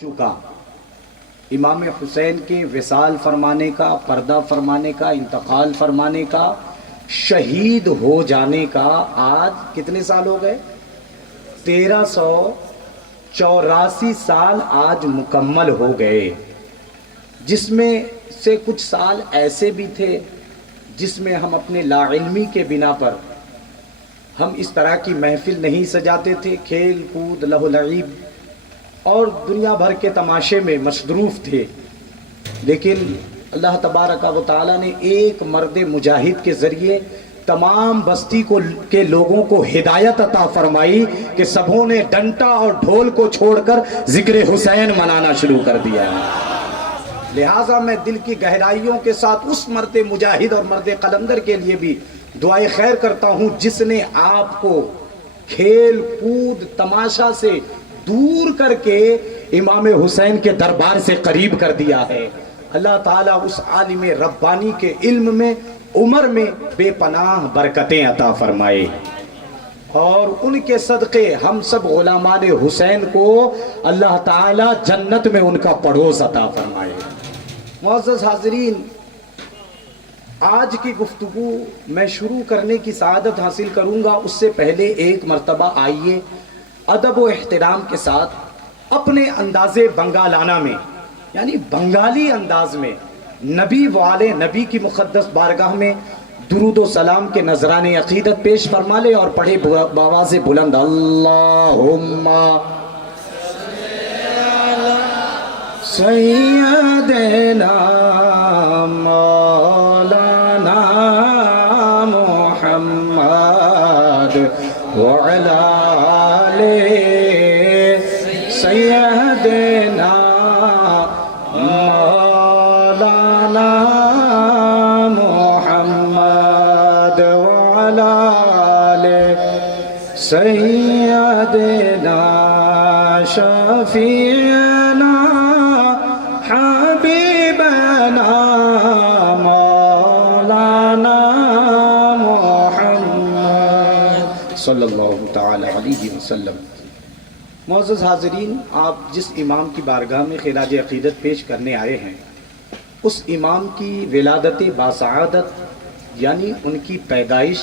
چکا امام حسین کے وصال فرمانے کا، پردہ فرمانے کا، انتقال فرمانے کا، شہید ہو جانے کا آج کتنے سال ہو گئے؟ 1384 سال آج مکمل ہو گئے، جس میں سے کچھ سال ایسے بھی تھے جس میں ہم اپنے لا علمی کے بنا پر ہم اس طرح کی محفل نہیں سجاتے تھے، کھیل کود لہو لعب اور دنیا بھر کے تماشے میں مصروف تھے، لیکن اللہ تبارک و تعالی نے ایک مرد مجاہد کے ذریعے تمام بستی کے لوگوں کو ہدایت عطا فرمائی کہ سبوں نے ڈنٹا اور ڈھول کو چھوڑ کر ذکر حسین منانا شروع کر دیا ہے۔ لہٰذا میں دل کی گہرائیوں کے ساتھ اس مرد مجاہد اور مرد قلندر کے لیے بھی دعائے خیر کرتا ہوں جس نے آپ کو کھیل کود تماشا سے دور کر کے امام حسین کے دربار سے قریب کر دیا ہے۔ اللہ تعالیٰ اس عالم ربانی کے علم میں عمر میں بے پناہ برکتیں عطا فرمائے اور ان کے صدقے ہم سب غلامان حسین کو اللہ تعالیٰ جنت میں ان کا پڑوس عطا فرمائے۔ معزز حاضرین، آج کی گفتگو میں شروع کرنے کی سعادت حاصل کروں گا، اس سے پہلے ایک مرتبہ آئیے ادب و احترام کے ساتھ اپنے انداز بنگالانہ میں، یعنی بنگالی انداز میں، نبی والے نبی کی مقدس بارگاہ میں درود و سلام کے نذرانے عقیدت پیش فرما لے اور پڑھے بآواز بلند اللہم سیدنا مولانا محمد وعلا سیدنا مولانا محمد وعلا سیدنا شفیعنا حبیبنا مولانا محمد صلی اللہ تعالی علیہ وسلم۔ معزز حاضرین، آپ جس امام کی بارگاہ میں خراج عقیدت پیش کرنے آئے ہیں، اس امام کی ولادت باسعادت یعنی ان کی پیدائش،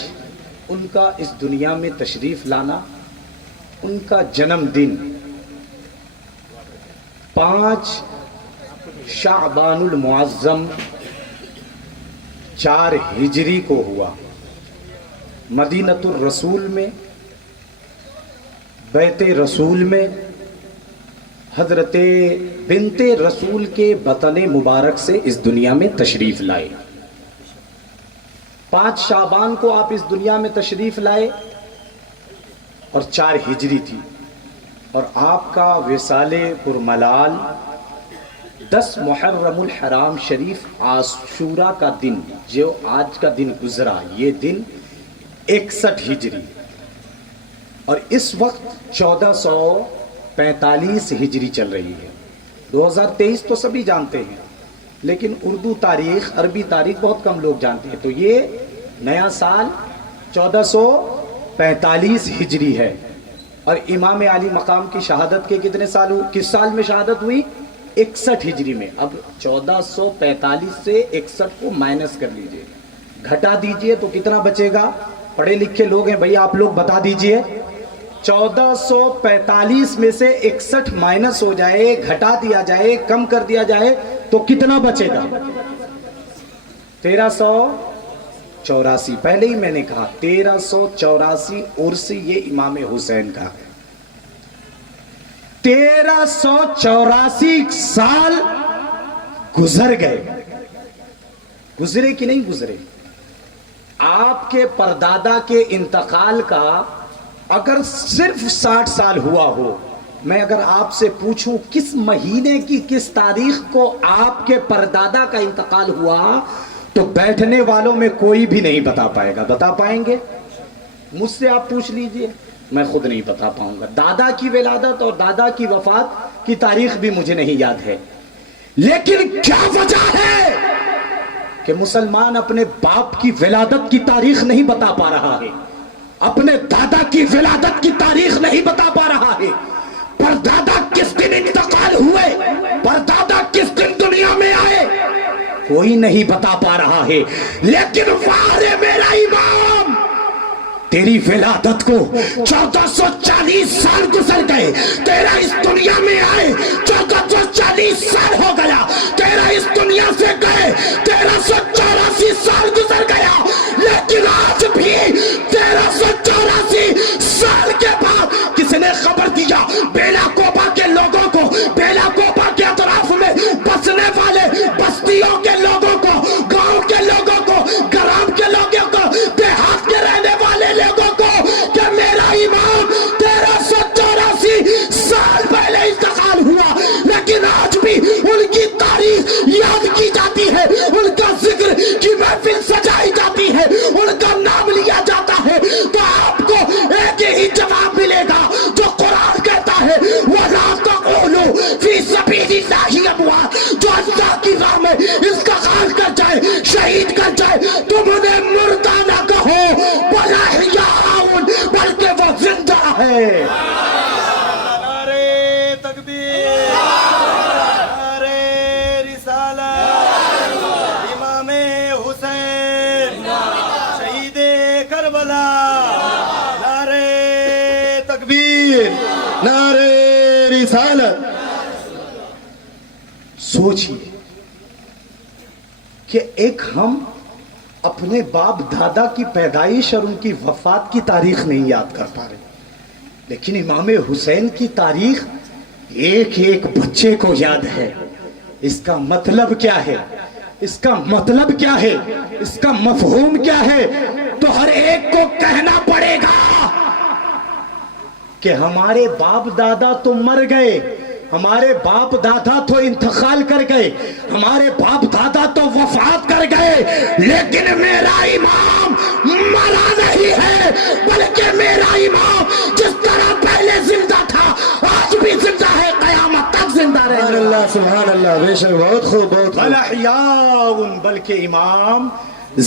ان کا اس دنیا میں تشریف لانا، ان کا جنم دن 5 شعبان المعظم 4 ہجری کو ہوا، مدینۃ الرسول میں، بیت رسول میں، حضرت بنت رسول کے بطن مبارک سے اس دنیا میں تشریف لائے۔ 5 شعبان کو آپ اس دنیا میں تشریف لائے اور 4 ہجری تھی، اور آپ کا وصال پرملال 10 محرم الحرام شریف عاشورہ کا دن، جو آج کا دن گزرا، یہ دن 61 ہجری، اور اس وقت 1445 ہجری چل رہی ہے۔ 2023 تو سبھی جانتے ہیں، لیکن اردو تاریخ، عربی تاریخ بہت کم لوگ جانتے ہیں، تو یہ نیا سال 1445 ہجری ہے، اور امام علی مقام کی شہادت کے کتنے سال ہوئے؟ کس سال میں شہادت ہوئی؟ 61 ہجری میں۔ اب 1445 سے 61 کو مائنس کر لیجئے، گھٹا دیجئے تو کتنا بچے گا؟ پڑھے لکھے لوگ ہیں بھئی، آپ لوگ بتا دیجئے۔ 1445 میں سے 61 مائنس ہو جائے، گھٹا دیا جائے، کم کر دیا جائے تو کتنا بچے گا؟ 1384۔ پہلے ہی میں نے کہا 1384 عرس یہ امام حسین کا۔ 1384 سال گزر گئے، گزرے کہ نہیں گزرے؟ آپ کے پردادا کے انتقال کا اگر صرف 60 سال ہوا ہو، میں اگر آپ سے پوچھوں کس مہینے کی کس تاریخ کو آپ کے پردادا کا انتقال ہوا، تو بیٹھنے والوں میں کوئی بھی نہیں بتا پائے گا۔ بتا پائیں گے؟ مجھ سے آپ پوچھ لیجئے، میں خود نہیں بتا پاؤں گا۔ دادا کی ولادت اور دادا کی وفات کی تاریخ بھی مجھے نہیں یاد ہے، لیکن کیا وجہ ہے کہ مسلمان اپنے باپ کی ولادت کی تاریخ نہیں بتا پا رہا ہے، اپنے دادا کی ولادت کی تاریخ نہیں بتا پا رہا ہے، پر دادا کس دن انتقال سال ہوئے پردادا کس دن دنیا میں آئے کوئی نہیں بتا پا رہا ہے، لیکن وارے میرا امام تیری ولادت کو 1440 سال گزر گئے، تیرا اس دنیا میں آئے 1440 سال ہو گیا، تیرا اس دنیا سے گئے 1384 سال گزر گیا، لیکن آج بھی 1384 سال کے بعد کس نے خبر دیا بیلا کوبا کے لوگوں کو، بیلا کوبا کے اطراف میں بسنے والے بستیوں کے لوگوں کو، گاؤں کے لوگوں کو، گرام کے لوگوں کو، دیہات کے رہنے والے لوگوں کو کہ میرا امام 1384 سال پہلے انتقال ہوا، لیکن آج بھی ان کی تاریخ یاد کی جاتی ہے، ان کا ذکر کی محفل سجائی جاتی ہے، ان کا نام لیا جاتا ہے؟ تو آپ کو ایک ہی جواب ملے گا جو قرآن کہتا ہے وَلَا تَقُولُوا فِي سَبِيلِ اللَّهِ أَمْوَاتٌ، جو اللہ کی راہ میں انتقال کر جائے، شہید کر جائے، تم انہیں مردہ نہ کہو بل احیاء، بلکہ وہ زندہ ہے۔ نعرے تکبیر، نعرے رسالت، امام حسین شہید کربلا، نعرے تکبیر، نعرے رسالت۔ سوچئے کہ ایک ہم اپنے باپ دادا کی پیدائش اور ان کی وفات کی تاریخ نہیں یاد کر پا رہے، لیکن امام حسین کی تاریخ ایک ایک بچے کو یاد ہے۔ اس کا مطلب کیا ہے؟ اس کا مطلب کیا ہے؟ اس کا مفہوم کیا ہے؟ تو ہر ایک کو کہنا پڑے گا کہ ہمارے باپ دادا تو مر گئے، ہمارے باپ دادا تو انتقال کر گئے، ہمارے باپ دادا تو وفات کر گئے، لیکن میرا امام مرا نہیں ہے، بلکہ میرا امام جس طرح پہلے زندہ تھا آج بھی زندہ ہے، قیامت تک زندہ رہے سبحان اللہ، سبحان اللہ، بے شک، بہت خوب، بہت خوب۔ بل احیاء، بلکہ امام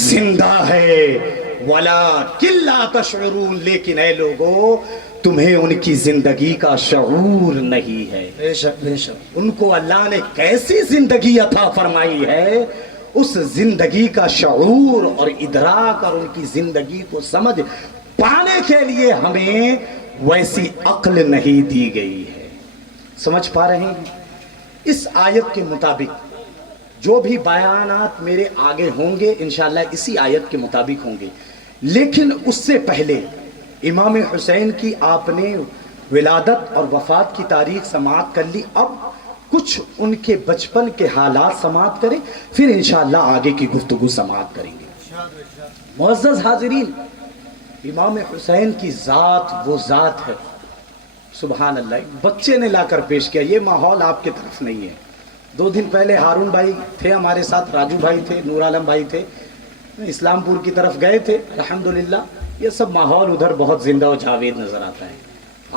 زندہ ہے، وَلَٰكِن لَّا تَشْعُرُونَ، لیکن اے لوگو تمہیں ان کی زندگی کا شعور نہیں ہے۔ بے شک، بے شک۔ ان کو اللہ نے کیسی زندگی عطا فرمائی ہے، اس زندگی کا شعور اور ادراک اور ان کی زندگی کو سمجھ پانے کے لیے ہمیں ویسی عقل نہیں دی گئی ہے۔ سمجھ پا رہے ہیں؟ اس آیت کے مطابق جو بھی بیانات میرے آگے ہوں گے انشاءاللہ اسی آیت کے مطابق ہوں گے، لیکن اس سے پہلے امام حسین کی آپ نے ولادت اور وفات کی تاریخ سماعت کر لی، اب کچھ ان کے بچپن کے حالات سماعت کریں، پھر انشاءاللہ آگے کی گفتگو سماعت کریں گے۔ معزز حاضرین، امام حسین کی ذات وہ ذات ہے، سبحان اللہ۔ بچے نے لا کر پیش کیا، یہ ماحول آپ کے طرف نہیں ہے۔ 2 دن پہلے ہارون بھائی تھے ہمارے ساتھ، راجو بھائی تھے، نور عالم بھائی تھے، اسلام پور کی طرف گئے تھے الحمدللہ۔ یہ سب ماحول ادھر بہت زندہ و جاوید نظر آتا ہے۔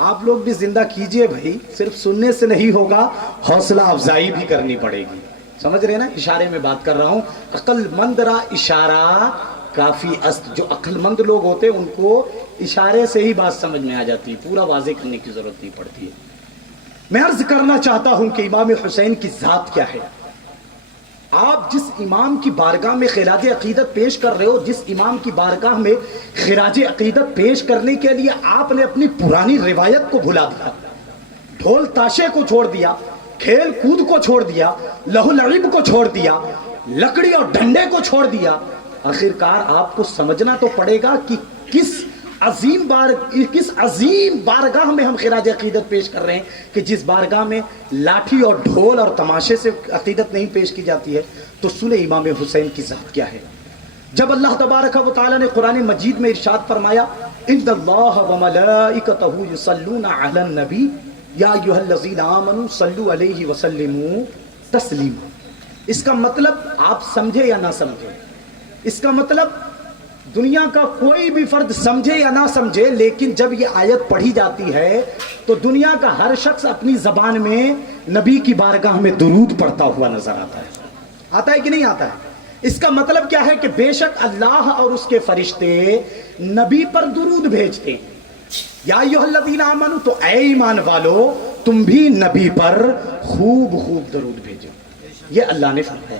آپ لوگ بھی زندہ کیجئے بھائی، صرف سننے سے نہیں ہوگا، حوصلہ افزائی بھی کرنی پڑے گی۔ سمجھ رہے نا؟ اشارے میں بات کر رہا ہوں، عقل مند را اشارہ کافی است۔ جو عقل مند لوگ ہوتے ہیں ان کو اشارے سے ہی بات سمجھ میں آ جاتی ہے، پورا واضح کرنے کی ضرورت نہیں پڑتی ہے۔ میں عرض کرنا چاہتا ہوں کہ امام حسین کی ذات کیا ہے۔ آپ جس امام کی بارگاہ میں خراج عقیدت پیش کر رہے ہو، جس امام کی بارگاہ میں خراج عقیدت پیش کرنے کے لیے آپ نے اپنی پرانی روایت کو بھلا دیا، ڈھول تاشے کو چھوڑ دیا، کھیل کود کو چھوڑ دیا، لہو لعب کو چھوڑ دیا، لکڑی اور ڈنڈے کو چھوڑ دیا، آخرکار آپ کو سمجھنا تو پڑے گا کہ کس عظیم بارگاہ میں ہم خراج عقیدت پیش کر رہے ہیں، کہ جس بارگاہ میں لاٹھی اور ڈھول اور تماشے سے عقیدت نہیں پیش کی جاتی ہے۔ تو سنیں امام حسین کی ذات کیا ہے۔ جب اللہ تبارک و تعالی نے قرآن مجید میں ارشاد فرمایا ان اللہ وملائکتہ یصلون علی النبی یا ایھا الذین آمنوا صلوا علیہ وسلموا تسلیما، اس کا مطلب آپ سمجھے یا نہ سمجھے، اس کا مطلب دنیا کا کوئی بھی فرد سمجھے یا نہ سمجھے، لیکن جب یہ آیت پڑھی جاتی ہے تو دنیا کا ہر شخص اپنی زبان میں نبی کی بارگاہ میں درود پڑھتا ہوا نظر آتا ہے کہ نہیں آتا ہے؟ اس کا مطلب کیا ہے کہ بے شک اللہ اور اس کے فرشتے نبی پر درود بھیجتے ہیں۔ یا ایھا الذین آمنوا، تو اے ایمان والو تم بھی نبی پر خوب خوب درود بھیجو. یہ اللہ نے فرمایا.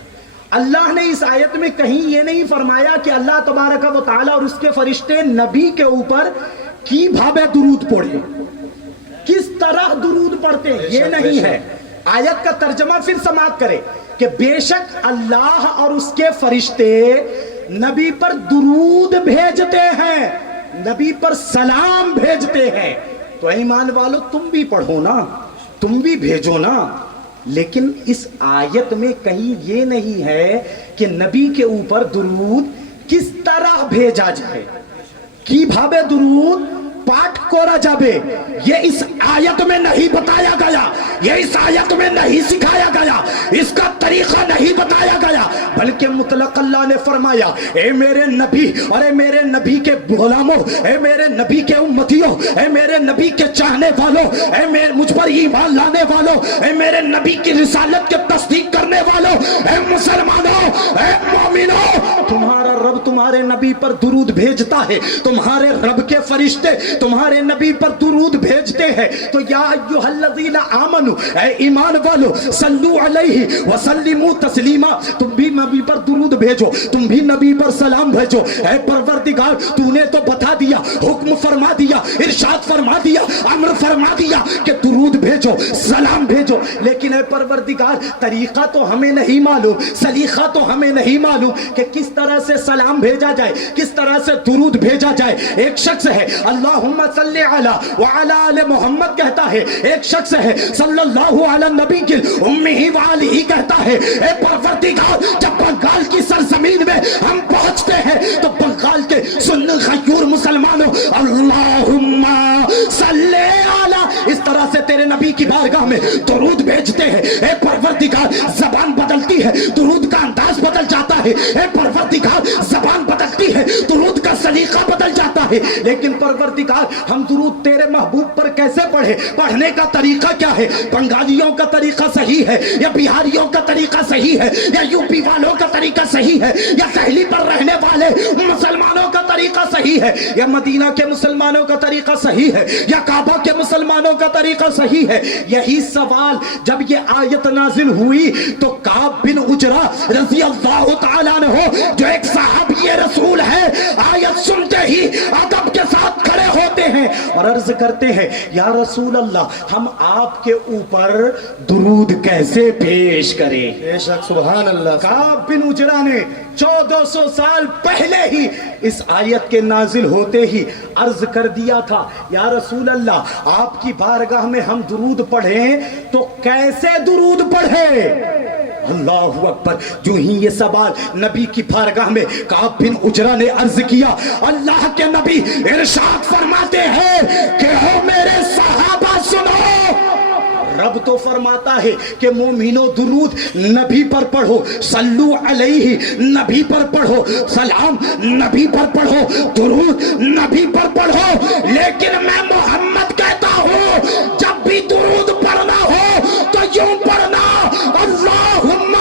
اللہ نے اس آیت میں کہیں یہ نہیں فرمایا کہ اللہ تبارک و تعالی اور اس کے فرشتے نبی کے اوپر کی بھابے درود پڑھے, کس طرح درود پڑھتے ہیں, یہ نہیں ہے. آیت کا ترجمہ پھر سماعت کرے کہ بے شک اللہ اور اس کے فرشتے نبی پر درود بھیجتے ہیں, نبی پر سلام بھیجتے ہیں. تو ایمان والو تم بھی پڑھو نا, تم بھی بھیجو نا. لیکن اس آیت میں کہیں یہ نہیں ہے کہ نبی کے اوپر درود کس طرح بھیجا جائے, کی بھابے درود پاٹ کورا جابے, یہ اس آیت میں نہیں بتایا گیا, یہ اس آیت میں نہیں سکھایا گیا, اس کا طریقہ نہیں بتایا گیا, بلکہ مطلق اللہ نے فرمایا اے میرے نبی اور اے میرے نبی کے غلاموں, اے میرے نبی کے امتیوں, اے میرے نبی کے چاہنے والوں, اے مجھ پر ایمان لانے والوں, اے میرے نبی کی رسالت کے تصدیق کرنے والوں, اے مسلمانوں, اے مومنوں, تمہارا رب تمہارے نبی پر درود بھیجتا ہے, تمہارے رب کے فرشتے تمہارے نبی پر درود بھیجتے ہیں. تو یا ایھا الذین آمنو, اے ایمان والو, صلو علیہ وسلموا تسلیما, تم بھی نبی پر درود بھیجو, تم بھی نبی پر سلام بھیجو. اے پروردگار تو نے تو بتا دیا, حکم فرما دیا, ارشاد فرما دیا, امر فرما دیا کہ درود بھیجو, سلام بھیجو, لیکن اے پروردگار طریقہ تو ہمیں نہیں معلوم, سلیقہ تو ہمیں نہیں معلوم کہ کس طرح سے سلام بھیجا جائے, کس طرح سے درود بھیجا جائے. ایک شخص ہے اللہم صلی علی وعلی آل محمد کہتا ہے, ایک شخص ہے صلی اللہ علی نبی کی امہ وآلہ کہتا ہے. اے پروردگار جب بنگال کی سرزمین میں ہم پہنچتے ہیں تو بنگال کے سنی غیور مسلمانوں اللہم صلی علی, اس طرح سے تیرے نبی کی بارگاہ میں درود بھیجتے ہیں. اے پروردگار زبان بدلتی ہے, درود کا انداز بدل جاتا ہے, اے پروردگار زبان بدلتی ہے, درود کا سلیقہ بدل جاتا ہے, لیکن پروردگار ہم درود تیرے محبوب پر کیسے پڑھے, پڑھنے کا طریقہ کیا ہے؟ بنگالیوں کا طریقہ صحیح ہے یا بہاریوں کا طریقہ صحیح ہے یا یو پی والوں کا طریقہ صحیح ہے یا دہلی پر رہنے والے مسلمانوں کا طریقہ صحیح ہے یا مدینہ کے مسلمانوں کا طریقہ صحیح ہے یا کعبہ کے مسلمانوں کا طریقہ صحیح ہے؟ یہی سوال جب یہ آیت نازل ہوئی تو کعب بن عجرہ رضی اللہ تعالیٰ عنہ جو ایک صحابی رسول ہے, آیت سنتے ہی ادب کے ساتھ کھڑے ہوتے ہیں اور عرض کرتے ہیں یا رسول اللہ ہم آپ کے اوپر درود کیسے پیش کریں؟ بے شک سبحان اللہ. کعب بن عجرہ نے 1400 سال پہلے ہی اس آیت کے نازل ہوتے ہی عرض کر دیا تھا یا رسول اللہ آپ کی بارگاہ میں ہم درود پڑھیں تو کیسے درود پڑھیں؟ اللہ اکبر. جو ہی یہ سوال نبی کی بارگاہ میں کعب بن عجرہ نے عرض کیا, اللہ کے نبی ارشاد فرماتے ہیں کہ او میرے صحابہ سنو, رب تو فرماتا ہے کہ مومنو درود نبی پر پڑھو, صلو علیہ نبی پر پڑھو, سلام نبی پر پڑھو, درود نبی پر پڑھو, لیکن میں محمد کہتا ہوں جب بھی درود پڑھنا ہو تو یوں پڑھنا اللہم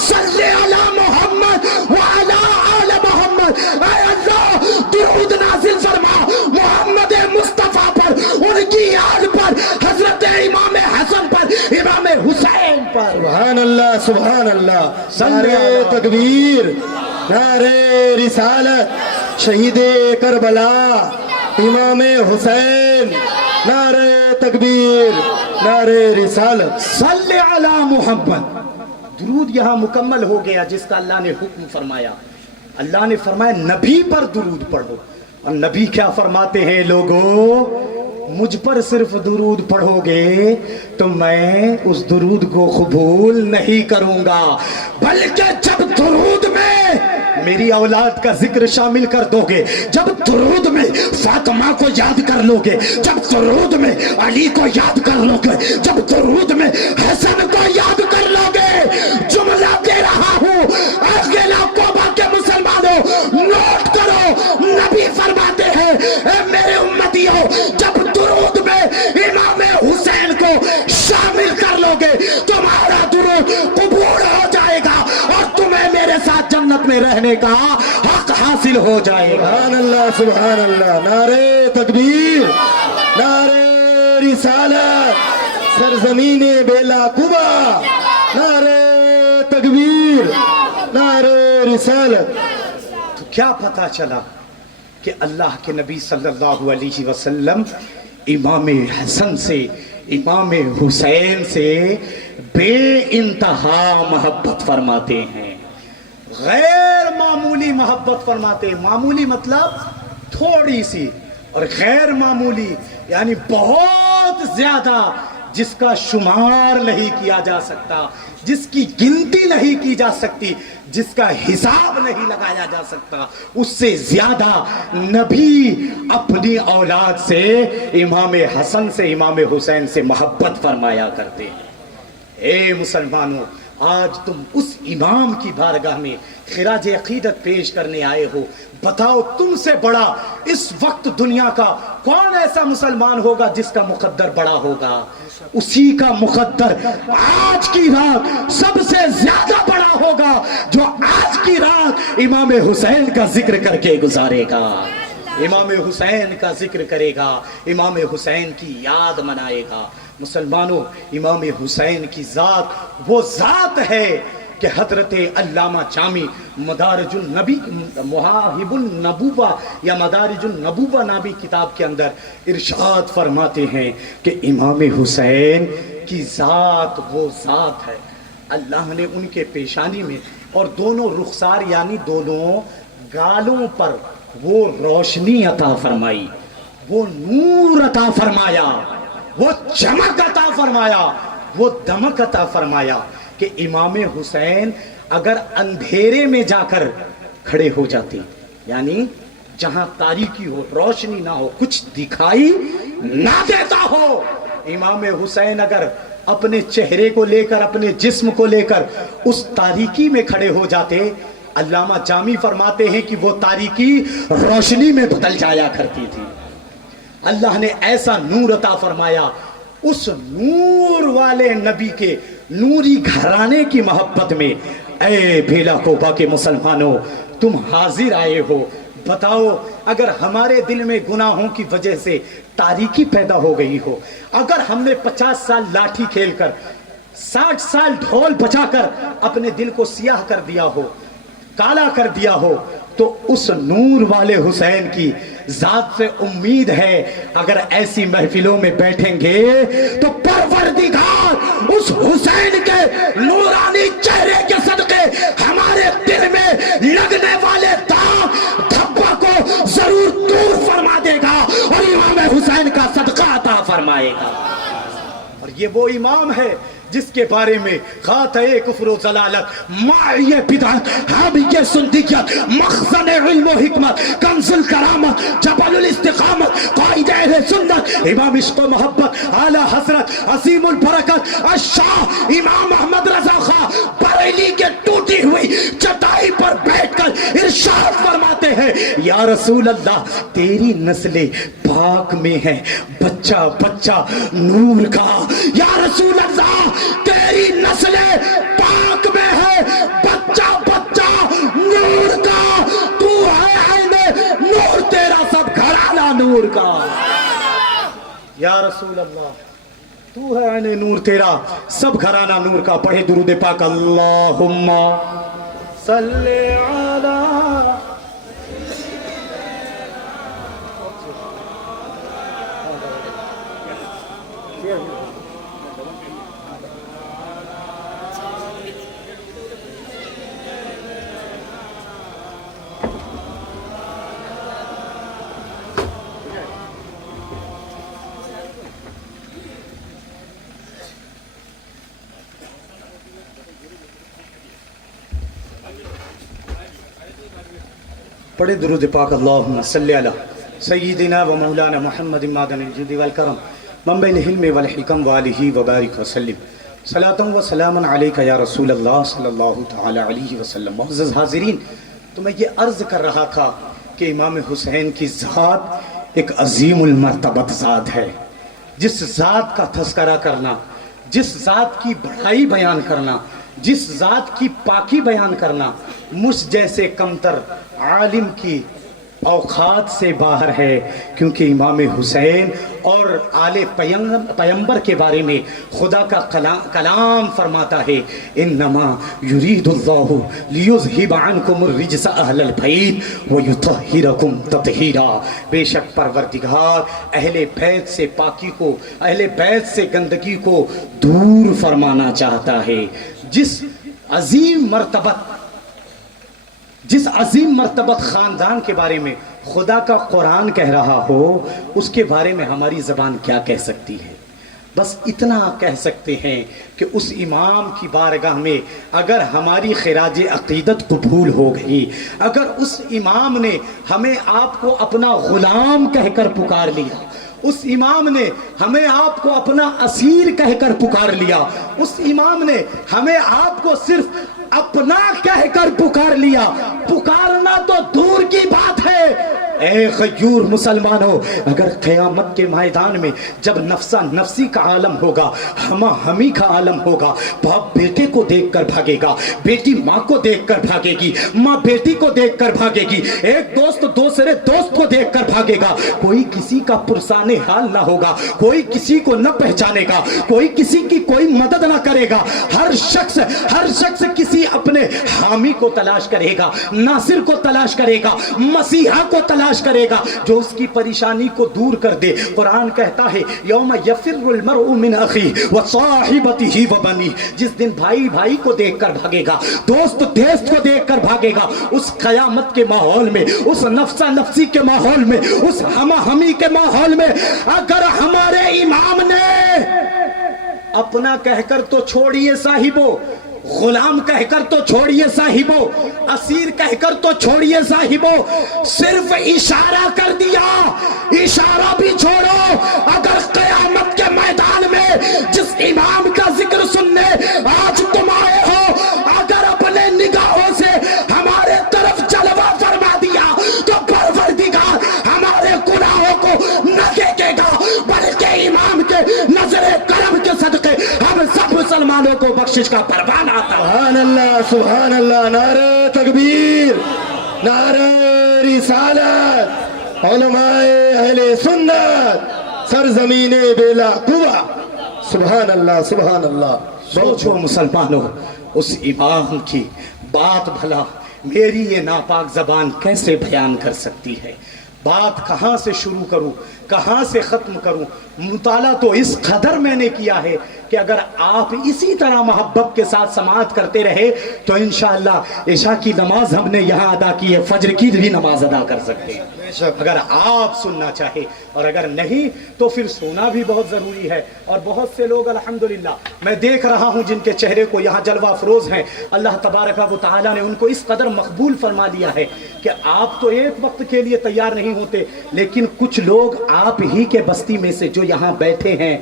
صلی علی محمد وعلی آل محمد. اے اللہ درود نازل فرما محمد مصطفیٰ پر, ان کی آل پر, حضرت امام حسن پر, امام حسین پر. سبحان اللہ سبحان اللہ. نعرہ تکبیر, نعرہ رسالت, شہید کربلا امام حسین, نعرہ تکبیر, نعرہ رسالت. صلی علی محمد. درود یہاں مکمل ہو گیا جس کا اللہ نے حکم فرمایا. اللہ نے فرمایا نبی پر درود پڑھو, اور نبی کیا فرماتے ہیں لوگوں, مجھ پر صرف درود پڑھو گے تو میں اس درود کو قبول نہیں کروں گا, بلکہ جب درود میں میری اولاد کا ذکر شامل کر دو گے, جب درود میں فاطمہ کو یاد کر لو گے, جب درود میں علی کو یاد کر لو گے, جب درود میں حسن کو یاد کر لو گے, جملہ دے رہا ہوں اگلا کوبہ کے مسلمانوں نوٹ کرو, نبی فرماتے ہیں اے میرے امتیوں جب درود میں امام حسین کو شامل کر لو گے تمہارا درود قبول ہو جائے گا اور تمہیں میرے ساتھ جنت میں رہنے کا حق حاصل ہو جائے گا. سبحان اللہ سبحان اللہ. نعرہ تکبیر, نعرہ رسالت, سرزمین بیلا کبا، نعرہ تکبیر، نعرہ رسالت۔ تو کیا پتا چلا کہ اللہ کے نبی صلی اللہ علیہ وسلم امام حسن سے، امام حسین سے بے انتہا محبت فرماتے ہیں، غیر معمولی محبت فرماتے ہیں۔ معمولی مطلب تھوڑی سی، اور غیر معمولی یعنی بہت زیادہ، جس کا شمار نہیں کیا جا سکتا، جس کی گنتی نہیں کی جا سکتی، جس کا حساب نہیں لگایا جا سکتا، اس سے زیادہ نبی اپنی اولاد سے، امام حسن سے، امام حسین سے محبت فرمایا کرتے ہیں۔ اے مسلمانوں، آج تم اس امام کی بارگاہ میں خراج عقیدت پیش کرنے آئے ہو، بتاؤ تم سے بڑا اس وقت دنیا کا کون ایسا مسلمان ہوگا جس کا مقدر بڑا ہوگا؟ اسی کا مقدر آج کی رات سب سے زیادہ بڑا ہوگا جو آج کی رات امام حسین کا ذکر کر کے گزارے گا، امام حسین کا ذکر کرے گا، امام حسین کی یاد منائے گا۔ مسلمانوں، امام حسین کی ذات وہ ذات ہے کہ حضرت علامہ جامی مدارج النبی، مواہب النبوہ یا مدارج النبوہ نامی کتاب کے اندر ارشاد فرماتے ہیں کہ امام حسین کی ذات وہ ذات ہے، اللہ نے ان کے پیشانی میں اور دونوں رخسار یعنی دونوں گالوں پر وہ روشنی عطا فرمائی، وہ نور عطا فرمایا، وہ چمک عطا فرمایا، وہ دمک عطا فرمایا کہ امام حسین اگر اندھیرے میں جا کر کھڑے ہو جاتے، یعنی جہاں تاریکی ہو، روشنی نہ ہو، کچھ دکھائی نہ دیتا ہو، امام حسین اگر اپنے چہرے کو لے کر، اپنے جسم کو لے کر اس تاریکی میں کھڑے ہو جاتے، علامہ جامی فرماتے ہیں کہ وہ تاریکی روشنی میں بدل جایا کرتی تھی۔ اللہ نے ایسا نور عطا فرمایا، اس نور والے نبی کے نوری گھرانے کی محبت میں اے بھیلا کوبا کے مسلمانوں تم حاضر آئے ہو، بتاؤ اگر ہمارے دل میں گناہوں کی وجہ سے تاریکی پیدا ہو گئی ہو، اگر ہم نے 50 سال لاٹھی کھیل کر، 60 سال ڈھول بجا کر اپنے دل کو سیاہ کر دیا ہو، کالا کر دیا ہو، تو اس نور والے حسین کی ذات سے امید ہے اگر ایسی محفلوں میں بیٹھیں گے تو پروردگار اس حسین کے نورانی چہرے کے صدقے ہمارے دل میں لگنے والے داغ دھبا کو ضرور دور فرما دے گا اور امام حسین کا صدقہ عطا فرمائے گا۔ اور یہ وہ امام ہے جس کے بارے میں خاتہ کفر و ضلالت، ماعی بدعت، حامیہ سندیت، مخزن علم و حکمت، کنز الکرامت، جبل الاستقامت، قائد اہل سنت، امام عشق و محبت، اعلی حضرت، عظیم البرکت، الشاہ امام احمد رضا خان بریلی کے ٹوٹی ہوئی چٹائی پر بیٹھ کر ارشاد فرماتے ہیں، یا رسول اللہ تیری نسل پاک میں ہے بچہ بچہ نور کا، یا رسول اللہ تیری نسل پاک میں ہے بچہ بچہ نور کا، تو ہے عین نور، تیرا سب گھرانہ نور کا، یا رسول اللہ تو ہے عین نور، تیرا سب گھرانہ نور کا۔ پڑھے درود پاک، اللہم صلی علی پڑھے درود پاک، اللہم صلی علی سیدنا و مولانا محمد مادن الجود والکرم منبع الحلم والحکم والہ وبارک وسلم، صلاۃ و سلام علیک یا رسول اللہ صلی اللہ تعالی علیہ وسلم۔ معزز حاضرین، تو میں یہ عرض کر رہا تھا کہ امام حسین کی ذات ایک عظیم المرتبت ذات ہے، جس ذات کا تذکرہ کرنا، جس ذات کی بڑائی بیان کرنا، جس ذات کی پاکی بیان کرنا، مجھ جیسے کمتر عالم کی اوقات سے باہر ہے، کیونکہ امام حسین اور آل پیمبر کے بارے میں خدا کا کلام فرماتا ہے انما یرید اللہ لیذہب عنکم الرجس اہل البیت ویطہرکم تطہیرا، بے شک پروردگار اہل بیت سے پاکی کو، اہل بیت سے گندگی کو دور فرمانا چاہتا ہے۔ جس عظیم مرتبت خاندان کے بارے میں خدا کا قرآن کہہ رہا ہو، اس کے بارے میں ہماری زبان کیا کہہ سکتی ہے؟ بس اتنا کہہ سکتے ہیں کہ اس امام کی بارگاہ میں اگر ہماری خراج عقیدت قبول ہو گئی، اگر اس امام نے ہمیں آپ کو اپنا غلام کہہ کر پکار لیا، اس امام نے ہمیں آپ کو اپنا اسیر کہہ کر پکار لیا، اس امام نے ہمیں آپ کو صرف اپنا کہہ کر پکار لیا، پکارنا تو دور کی بات ہے۔ اے غیور مسلمانوں، اگر قیامت کے میدان میں جب نفسا نفسی کا عالم ہوگا، ہما ہمی کا عالم ہوگا، باپ بیٹے کو دیکھ کر بھاگے گا، بیٹی ماں کو دیکھ کر بھاگے گی، ماں بیٹی کو دیکھ کر بھاگے گی، ایک دوست دوسرے دوست کو دیکھ کر بھاگے گا، کوئی کسی کا پرسان حال نہ ہوگا، کوئی کسی کو نہ پہچانے گا، کوئی کسی کی کوئی مدد نہ کرے گا، ہر شخص کسی اپنے حامی کو تلاش کرے گا، ناصر کو تلاش کرے گا، مسیحا کو تلاش کرے گا جو اس کی پریشانی کو دور کر دے۔ قرآن کہتا ہے یوم یفر المرء من اخیہ وصاحبتہ وبنیہ، جس دن بھائی بھائی کو دیکھ کر بھاگے گا، دوست دوست کو دیکھ کر بھاگے گا، اس قیامت کے ماحول میں، اس نفسا نفسی کے ماحول میں، اس ہما ہمی کے ماحول میں اگر ہمارے امام نے اپنا کہہ کر تو چھوڑیے صاحبو، غلام کہہ کر تو چھوڑیے صاحبو، اسیر کہہ کر تو چھوڑیے صاحبو، صرف اشارہ کر دیا، اشارہ بھی چھوڑو، اگر قیامت کے میدان میں جس امام کا ذکر سننے آج تم آئے ہو، اگر اپنے نگاہوں سے ہمارے طرف جلوہ فرما دیا تو پروردگار ہمارے گناہوں کو نہ دیکھے گا، بلکہ امام کے نظر کرم کے صدقے ہم سب مسلمانوں کو بخشش کا پروان آتا ہے۔ سبحان اللہ، سبحان اللہ، نعرہ تکبیر، نعرہ رسالت، علماء اہل سنت، سرزمین بیلا قوہ، سبحان اللہ، سبحان اللہ۔ سوچو مسلمانوں، اس امام کی بات بھلا میری یہ ناپاک زبان کیسے بیان کر سکتی ہے؟ بات کہاں سے شروع کروں، کہاں سے ختم کروں؟ مطالعہ تو اس قدر میں نے کیا ہے کہ اگر آپ اسی طرح محبت کے ساتھ سماعت کرتے رہے تو انشاءاللہ عشاء کی نماز ہم نے یہاں ادا کی ہے، فجر کی بھی نماز ادا کر سکتے ہیں اگر آپ سننا چاہے، اور اگر نہیں تو پھر سونا بھی بہت ضروری ہے۔ اور بہت سے لوگ الحمدللہ میں دیکھ رہا ہوں جن کے چہرے کو یہاں جلوہ افروز ہیں، اللہ تبارک و تعالیٰ نے ان کو اس قدر مقبول فرما لیا ہے کہ آپ تو ایک وقت کے لیے تیار نہیں ہوتے، لیکن کچھ لوگ آپ ہی کے بستی میں سے جو یہاں بیٹھے ہیں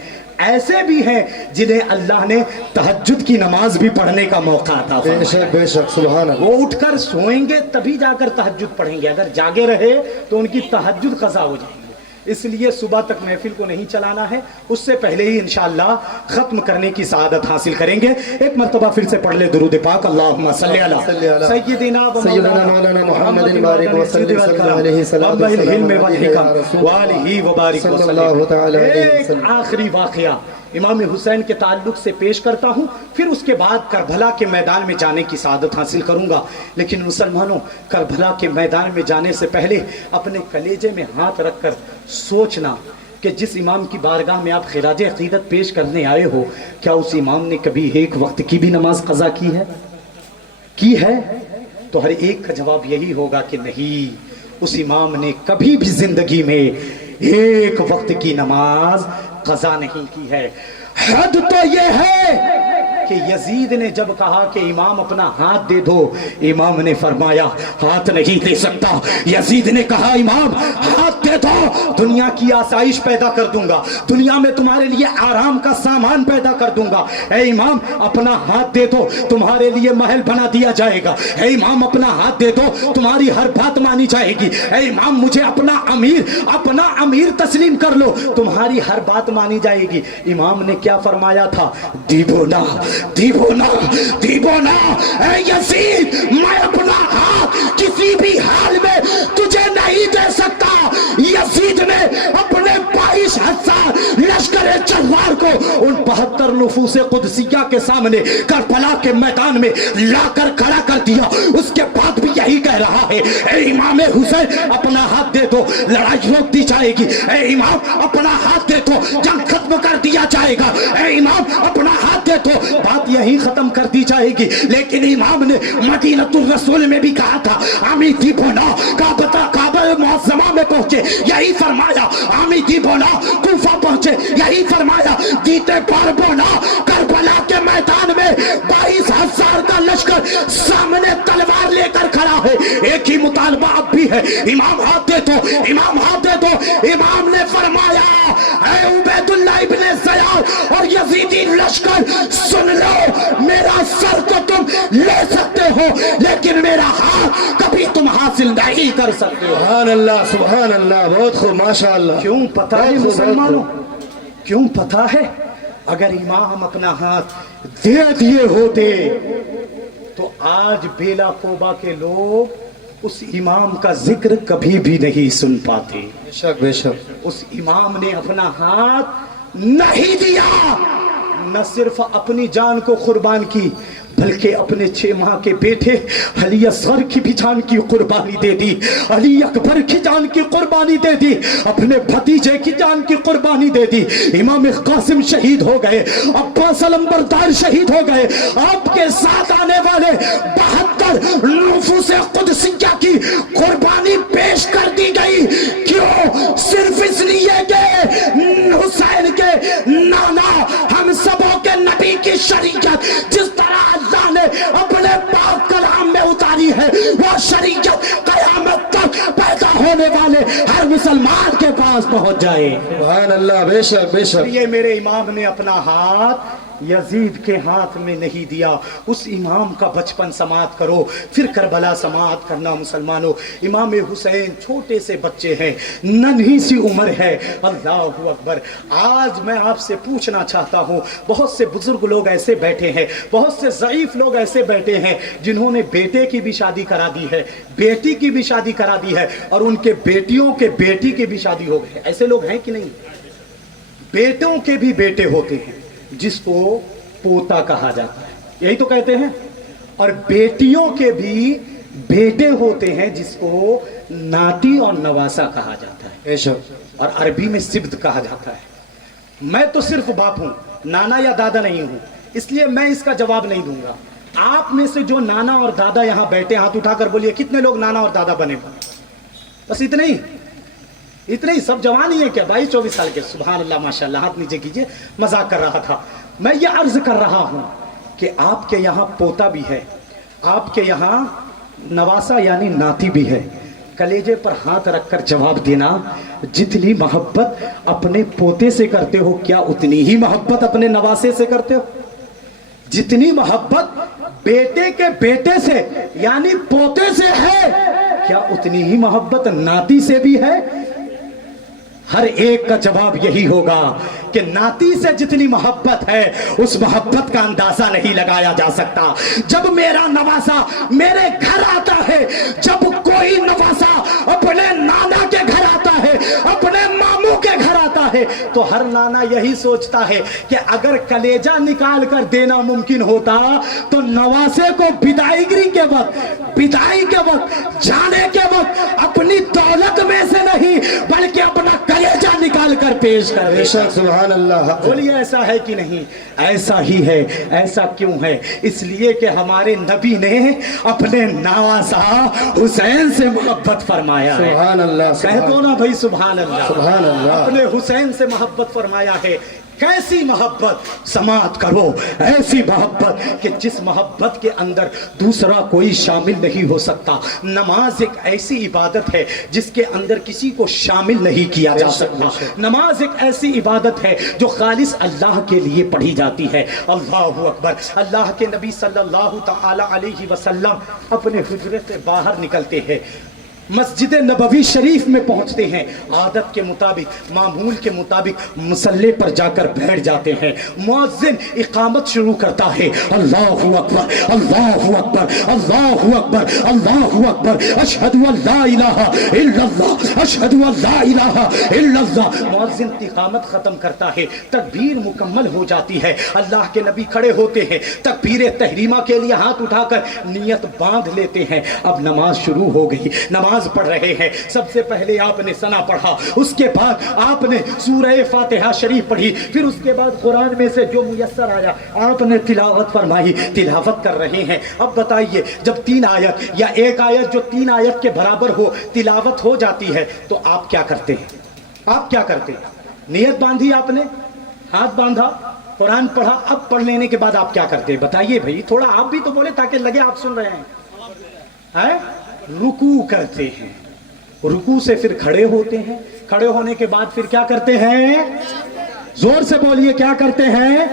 ایسے بھی ہیں جنہیں اللہ نے تہجد کی نماز بھی پڑھنے کا موقع عطا فرمایا۔ بے شک، بے شک، سبحان اللہ۔ وہ اٹھ کر سوئیں گے تبھی جا کر تہجد پڑھیں گے، اگر جاگے رہے تو ان کی تہجد قضا ہو جائے گی۔ اس لیے صبح تک محفل کو نہیں چلانا ہے، اس سے پہلے ہی انشاءاللہ ختم کرنے کی سعادت حاصل کریں گے۔ ایک مرتبہ پھر سے پڑھ لے درود پاک، اللہم صلی علی سیدنا و مولانا محمد بارک وسلم صلی اللہ علیہ وسلم وآلہ وبارک وسلم۔ ایک آخری واقعہ امام حسین کے تعلق سے پیش کرتا ہوں، پھر اس کے بعد کربلا کے میدان میں جانے کی سعادت حاصل کروں گا۔ لیکن مسلمانوں، کربلا کے میدان میں جانے سے پہلے اپنے کلیجے میں ہاتھ رکھ کر سوچنا کہ جس امام کی بارگاہ میں آپ خراج عقیدت پیش کرنے آئے ہو، کیا اس امام نے کبھی ایک وقت کی بھی نماز قضا کی ہے؟ تو ہر ایک کا جواب یہی ہوگا کہ نہیں، اس امام نے کبھی بھی زندگی میں ایک وقت کی نماز قضا نہیں کی ہے۔ حد تو یہ ہے کہ یزید نے جب کہا کہ امام اپنا ہاتھ دے دو، امام نے فرمایا ہاتھ نہیں دے سکتا۔ یزید نے کہا امام ہاتھ دے دو، دنیا کی آسائش پیدا کر دوں گا، دنیا میں تمہارے لیے آرام کا سامان پیدا کر دوں گا۔ اے امام اپنا ہاتھ دے دو، تمہارے لیے محل بنا دیا جائے گا۔ اے امام اپنا ہاتھ دے دو، تمہاری ہر بات مانی جائے گی۔ اے امام مجھے اپنا امیر تسلیم کر لو، تمہاری ہر بات مانی جائے گی۔ امام نے کیا فرمایا تھا؟ دیبونا دیبونا دیبونا، اے یزید میں اپنا ہاتھ کسی بھی حال میں تجھے نہیں نہیں دے سکتا۔ یزید نے اپنے 22,000 لشکر جرار کو ان 72 نفوس قدسیہ کے سامنے کربلا کے میدان میں لا کر کھڑا کر دیا۔ اس کے بعد بھی یہی کہہ رہا ہے، اے امام حسین اپنا ہاتھ دے دو، لڑائی روک دی جائے گی۔ اے امام اپنا ہاتھ دے دو، جنگ ختم کر دیا جائے گا۔ اے امام اپنا ہاتھ دے دو، بات یہی ختم کر دی جائے گی۔ لیکن امام نے مدینہ الرسول میں بھی کہا تھا، آمیدی بولا، کعبہ معظمہ میں پہنچے یہی فرمایا، آمیدی بولا، کوفہ پہنچے یہی فرمایا، جیتے پر بولا، کربلا کے میدان میں 22,000 کا لشکر سامنے تلوار لے کر کھڑا ہے۔ ایک ہی مطالبہ اب بھی ہے، امام ہاتھ دے دو، امام ہاتھ دے دو۔ امام نے فرمایا، اے عبید اللہ ابن زیاد اور یزیدی لشکر سن لو، میرا سر تو تم لے سکتے ہو لیکن میرا ہاتھ کبھی تم حاصل نہیں کر سکتے ہو۔ سبحان اللہ، سبحان اللہ، بہت خوب، ماشاءاللہ۔ کیوں پتہ ہے مسلمانوں، کیوں پتہ ہے؟ اگر امام اپنا ہاتھ دے دیے ہوتے تو آج بیلا کوبا کے لوگ اس امام کا ذکر کبھی بھی نہیں سن پاتے۔ بے شک بے شک۔ اس امام نے اپنا ہاتھ نہیں دیا، نہ صرف اپنی جان کو قربان کی بلکہ اپنے 6 ماہ کے بیٹے علی اصغر کی بھی جان کی قربانی دے دی، علی اکبر کی جان کی قربانی دے دی، اپنے بھتیجے کی جان کی قربانی دے دی۔ امام قاسم شہید ہو گئے، عباس علمبردار شہید ہو گئے، آپ کے ساتھ آنے والے 72 نفوس قدسیہ کی قربانی پیش کر دی گئی۔ کیوں؟ صرف اس لیے کہ حسین کے نانا ہم سبوں کے نبی کی شریعت جس طرح اللہ نے اپنے پاک کلام میں اتاری ہے، وہ شریعت قیامت تک پیدا ہونے والے ہر مسلمان کے پاس پہنچ جائے۔ سبحان اللہ، بے شک بے شک۔ یہ میرے امام نے اپنا ہاتھ یزید کے ہاتھ میں نہیں دیا۔ اس امام کا بچپن سماعت کرو، پھر کربلا سماعت کرنا مسلمانوں۔ امام حسین چھوٹے سے بچے ہیں، ننھی سی عمر ہے۔ اللہ اکبر۔ آج میں آپ سے پوچھنا چاہتا ہوں، بہت سے بزرگ لوگ ایسے بیٹھے ہیں، بہت سے ضعیف لوگ ایسے بیٹھے ہیں جنہوں نے بیٹے کی بھی شادی کرا دی ہے، بیٹی کی بھی شادی کرا دی ہے، اور ان کے بیٹیوں کے بیٹی کی بھی شادی ہو گئی۔ ایسے لوگ ہیں کہ نہیں؟ بیٹوں کے بھی بیٹے ہوتے ہیں جس کو پوتا کہا جاتا ہے، یہی تو کہتے ہیں، اور بیٹیوں کے بھی بیٹے ہوتے ہیں جس کو ناتی اور نواسا کہا جاتا ہے، بے شک۔ اور عربی میں سبت کہا جاتا ہے۔ میں تو صرف باپ ہوں، نانا یا دادا نہیں ہوں، اس لیے میں اس کا جواب نہیں دوں گا۔ آپ میں سے جو نانا اور دادا یہاں بیٹھے، ہاتھ اٹھا کر بولیے کتنے لوگ نانا اور دادا بنے؟ بس اتنے ہی، اتنے ہی۔ سب جوان ہی ہیں کیا؟ 22-24 سال کے؟ سبحان اللہ، ماشاءاللہ، ہاتھ نیچے کیجئے۔ مذاق کر رہا تھا۔ میں یہ عرض کر رہا ہوں کہ آپ کے یہاں پوتا بھی ہے، آپ کے یہاں نواسا یعنی ناتی بھی ہے۔ کلیجے پر ہاتھ رکھ کر جواب دینا، جتنی محبت اپنے پوتے سے کرتے ہو کیا اتنی ہی محبت اپنے نواسے سے کرتے ہو؟ جتنی محبت بیٹے کے بیٹے سے یعنی پوتے سے ہے، کیا اتنی ہی محبت ناتی سے بھی ہے؟ ہر ایک کا جواب یہی ہوگا کہ ناتی سے جتنی محبت ہے اس محبت کا اندازہ نہیں لگایا جا سکتا۔ جب میرا نواسا میرے گھر آتا ہے، جب کوئی نواسا اپنے نانا کے گھر آتا ہے، اپنے ماموں کے گھر آتا ہے، تو ہر نانا یہی سوچتا ہے کہ اگر کلیجہ نکال کر دینا ممکن ہوتا تو نواسے کو بدائی کے وقت جانے کے وقت اپنی دولت میں سے نہیں بلکہ اپنا کلیجہ نکال کر پیش کر بے شک، سبحان اللہ۔ بولیے ایسا ہے کہ نہیں؟ ایسا ہی ہے۔ ایسا کیوں ہے؟ اس لیے کہ ہمارے نبی نے اپنے نواسا حسین سے محبت فرمایا ہے۔ سبحان اللہ، کہہ دو نا بھائی سبحان اللہ۔ سبحان اللہ۔ اپنے حسین سے محبت فرمایا ہے۔ کیسی محبت؟ سماعت کرو، ایسی محبت کہ جس محبت کے اندر دوسرا کوئی شامل نہیں ہو سکتا۔ نماز ایک ایسی عبادت ہے جس کے اندر کسی کو شامل نہیں کیا جا سکتا۔ نماز ایک ایسی عبادت ہے جو خالص اللہ کے لیے پڑھی جاتی ہے۔ اللہ اکبر۔ اللہ کے نبی صلی اللہ تعالی علیہ وسلم اپنے حجرے سے باہر نکلتے ہیں، مسجد نبوی شریف میں پہنچتے ہیں، عادت کے مطابق، معمول کے مطابق مصلی پر جا کر بیٹھ جاتے ہیں۔ مؤذن اقامت شروع کرتا ہے، اللہ اکبر اللہ اکبر اللہ اکبر اللہ اکبر، اشہد ان لا الہ الا اللہ اشہد ان لا الہ الا اللہ۔ مؤذن اقامت ختم کرتا ہے، تکبیر مکمل ہو جاتی ہے، اللہ کے نبی کھڑے ہوتے ہیں، تکبیر تحریمہ کے لیے ہاتھ اٹھا کر نیت باندھ لیتے ہیں۔ اب نماز شروع ہو گئی، نماز پڑھ رہے ہیں۔ سب سے پہلے آپ نے ثنا پڑھا، اس کے بعد آپ نے سورہ فاتحہ شریف پڑھی، پھر اس کے بعد قرآن میں سے جو میسر آیا آپ نے تلاوت فرمائی، تلاوت کر رہے ہیں۔ اب بتائیے جب 3 آیت یا ایک آیت جو 3 آیت کے برابر ہو تلاوت ہو جاتی ہے تو آپ کیا کرتے ہیں؟ آپ کیا کرتے ہیں؟ نیت باندھی، آپ نے ہاتھ باندھا، قرآن پڑھا، اب پڑھ لینے کے بعد آپ کیا کرتے ہیں؟ بتائیے بھائی، تھوڑا آپ بھی تو بولے تاکہ لگے آپ سن رہے ہیں۔ رکوع کرتے ہیں، رکوع سے پھر کھڑے ہوتے ہیں، کھڑے ہونے کے بعد پھر کیا کرتے ہیں؟ زور سے بولیے، کیا کرتے ہیں؟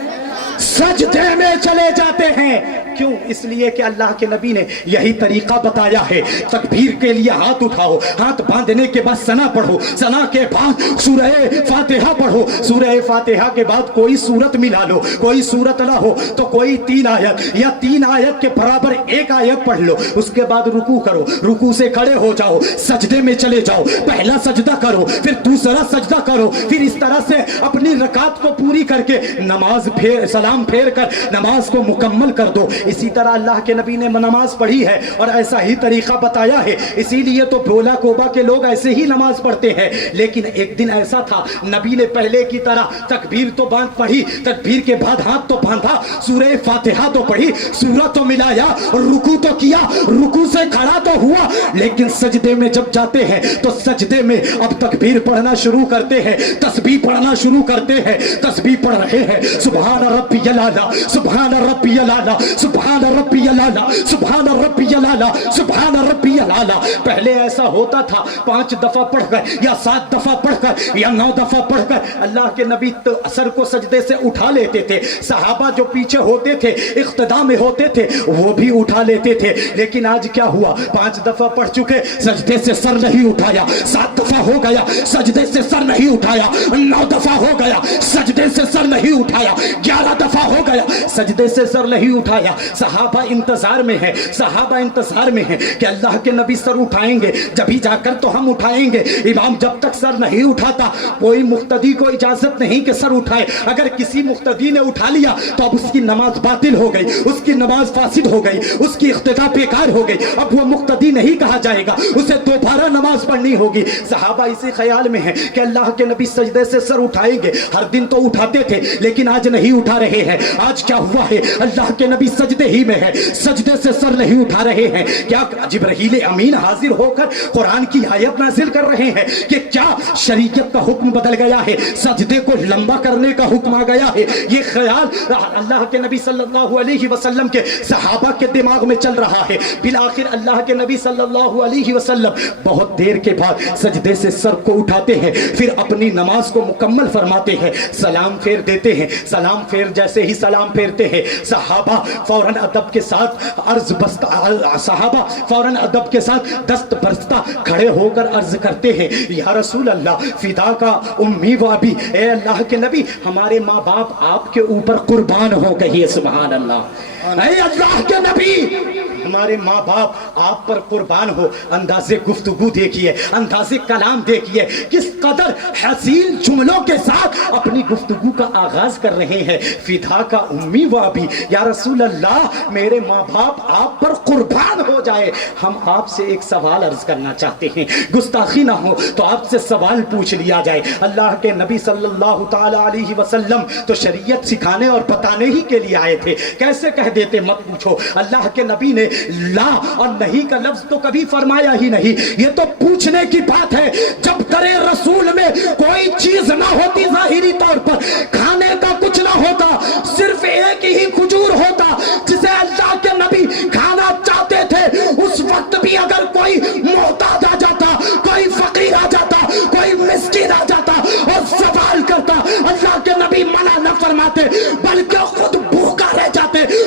سجدے میں چلے جاتے ہیں۔ کیوں؟ اس لیے کہ اللہ کے نبی نے یہی طریقہ بتایا ہے۔ تکبیر کے لیے ہاتھ اٹھاؤ، ہاتھ باندھنے کے بعد ثنا پڑھو، ثنا کے بعد سورہ فاتحہ پڑھو، سورہ فاتحہ کے بعد کوئی سورت ملا لو، کوئی سورت نہ ہو تو کوئی 3 آیت یا 3 آیت کے برابر ایک آیت پڑھ لو، اس کے بعد رکوع کرو، رکوع سے کھڑے ہو جاؤ، سجدے میں چلے جاؤ، پہلا سجدہ کرو، پھر دوسرا سجدہ کرو، پھر اس طرح سے اپنی رکعت کو پوری کر کے نماز سلام پھیر کر نماز کو مکمل کر دو۔ اسی طرح اللہ کے نبی نے نماز پڑھی ہے اور ایسا ہی طریقہ بتایا ہے، اسی لیے تو بھولا کوبا کے لوگ ایسے ہی نماز پڑھتے ہیں۔ لیکن ایک دن ایسا تھا، نبی نے پہلے کی طرح تکبیر تو پڑھی، تکبیر کے بعد ہاتھ تو باندھا، سورہ فاتحہ تو پڑھی، سورت تو ملایا، رکوع تو کیا، رکوع سے کھڑا تو ہوا، لیکن سجدے میں جب جاتے ہیں تو سجدے میں اب تکبیر پڑھنا شروع کرتے ہیں، تسبیح پڑھنا شروع کرتے ہیں، تسبیح پڑھ رہے ہیں، سبحان ربی الاعلی سبحان ربی الاعلی سبحان ربی الاعلی سبحان ربی الاعلی سبحان ربی الاعلی۔ پہلے ایسا ہوتا تھا 5 دفعہ پڑھ کر یا 7 دفعہ پڑھ کر یا 9 دفعہ پڑھ کر اللہ کے نبی سر کو سجدے سے اٹھا لیتے تھے، صحابہ جو پیچھے ہوتے تھے اقتداء میں ہوتے تھے وہ بھی اٹھا لیتے تھے۔ لیکن آج کیا ہوا؟ 5 دفعہ پڑھ چکے، سجدے سے سر نہیں اٹھایا، 7 دفعہ ہو گیا سجدے سے سر نہیں اٹھایا، 9 دفعہ ہو گیا سجدے سے سر نہیں اٹھایا، 11 دفعہ ہو گیا سجدے سے سر نہیں اٹھایا۔ صحابہ انتظار میں ہے، صحابہ انتظار میں ہے کہ اللہ کے نبی سر اٹھائیں گے جبھی جا کر تو ہم اٹھائیں گے۔ امام جب تک سر نہیں اٹھاتا کوئی مقتدی کو اجازت نہیں کہ سر اٹھائے، اگر کسی مقتدی نے اٹھا لیا تو اب اس کی نماز باطل ہو گئی، اس کی نماز فاسد ہو گئی، اس کی اقتداء بیکار ہو گئی، اب وہ مقتدی نہیں کہا جائے گا، اسے دوبارہ نماز پڑھنی ہوگی۔ صحابہ اسی خیال میں ہیں کہ اللہ کے نبی سجدے سے سر اٹھائیں گے، ہر دن تو اٹھاتے تھے لیکن آج نہیں اٹھا رہے ہیں۔ آج کیا ہوا ہے؟ اللہ کے نبی سجدے ہی میں ہے، سجدے سے سر نہیں اٹھا رہے ہیں۔ کیا جبرائیل امین حاضر ہو کر قرآن کی آیت نازل کر رہے ہیں کہ کیا شریعت کا حکم بدل گیا ہے، سجدے کو لمبا کرنے کا حکم آ گیا ہے؟ یہ خیال اللہ کے نبی صلی اللہ علیہ وسلم کے صحابہ کے دماغ میں چل رہا ہے۔ بالآخر اللہ کے نبی صلی اللہ علیہ وسلم بہت دیر کے بعد سجدے سے سر کو اٹھاتے ہیں، پھر اپنی نماز کو مکمل فرماتے ہیں، سلام پھیر دیتے ہیں۔ سلام پھیر جیسے ہی سلام پھیرتے ہیں صحابہ فوراً ادب کے ساتھ صحابہ فوراً ادب کے ساتھ دست برستہ کھڑے ہو کر عرض کرتے ہیں، یا رسول اللہ فدا کا امی و ابی، اے اللہ کے نبی ہمارے ماں باپ آپ کے اوپر قربان ہو، کہیے سبحان اللہ۔ اے اللہ کے نبی ہمارے ماں باپ آپ پر قربان ہو۔ انداز گفتگو دیکھیے، انداز کلام دیکھیے، کس قدر حسین جملوں کے ساتھ اپنی گفتگو کا آغاز کر رہے ہیں۔ فدا کا امی و ابی، یا رسول اللہ میرے ماں باپ آپ پر قربان ہو جائے۔ ہم آپ سے ایک سوال عرض کرنا چاہتے ہیں، گستاخی نہ ہو تو آپ سے سوال پوچھ لیا جائے۔ اللہ کے نبی صلی اللہ تعالی علیہ وسلم تو شریعت سکھانے اور بتانے ہی کے لیے آئے تھے، کیسے کہہ دیتے مت پوچھو۔ اللہ کے نبی نے لا اور نہیں کا لفظ تو کبھی فرمایا ہی نہیں، یہ تو پوچھنے کی بات ہے۔ جب کرے رسول میں کوئی چیز نہ ہوتی ظاہری طور پر، کھانے کا کچھ نہ ہوتا، صرف ایک ہی کھجور ہوتا جسے اللہ کے نبی کھانا چاہتے تھے، اس وقت بھی اگر کوئی محتاج آ جاتا، کوئی فقیر آ جاتا، کوئی مسکین آ جاتا اور سوال کرتا، اللہ کے نبی منع نہ فرماتے بلکہ خود بھوکا رہ جاتے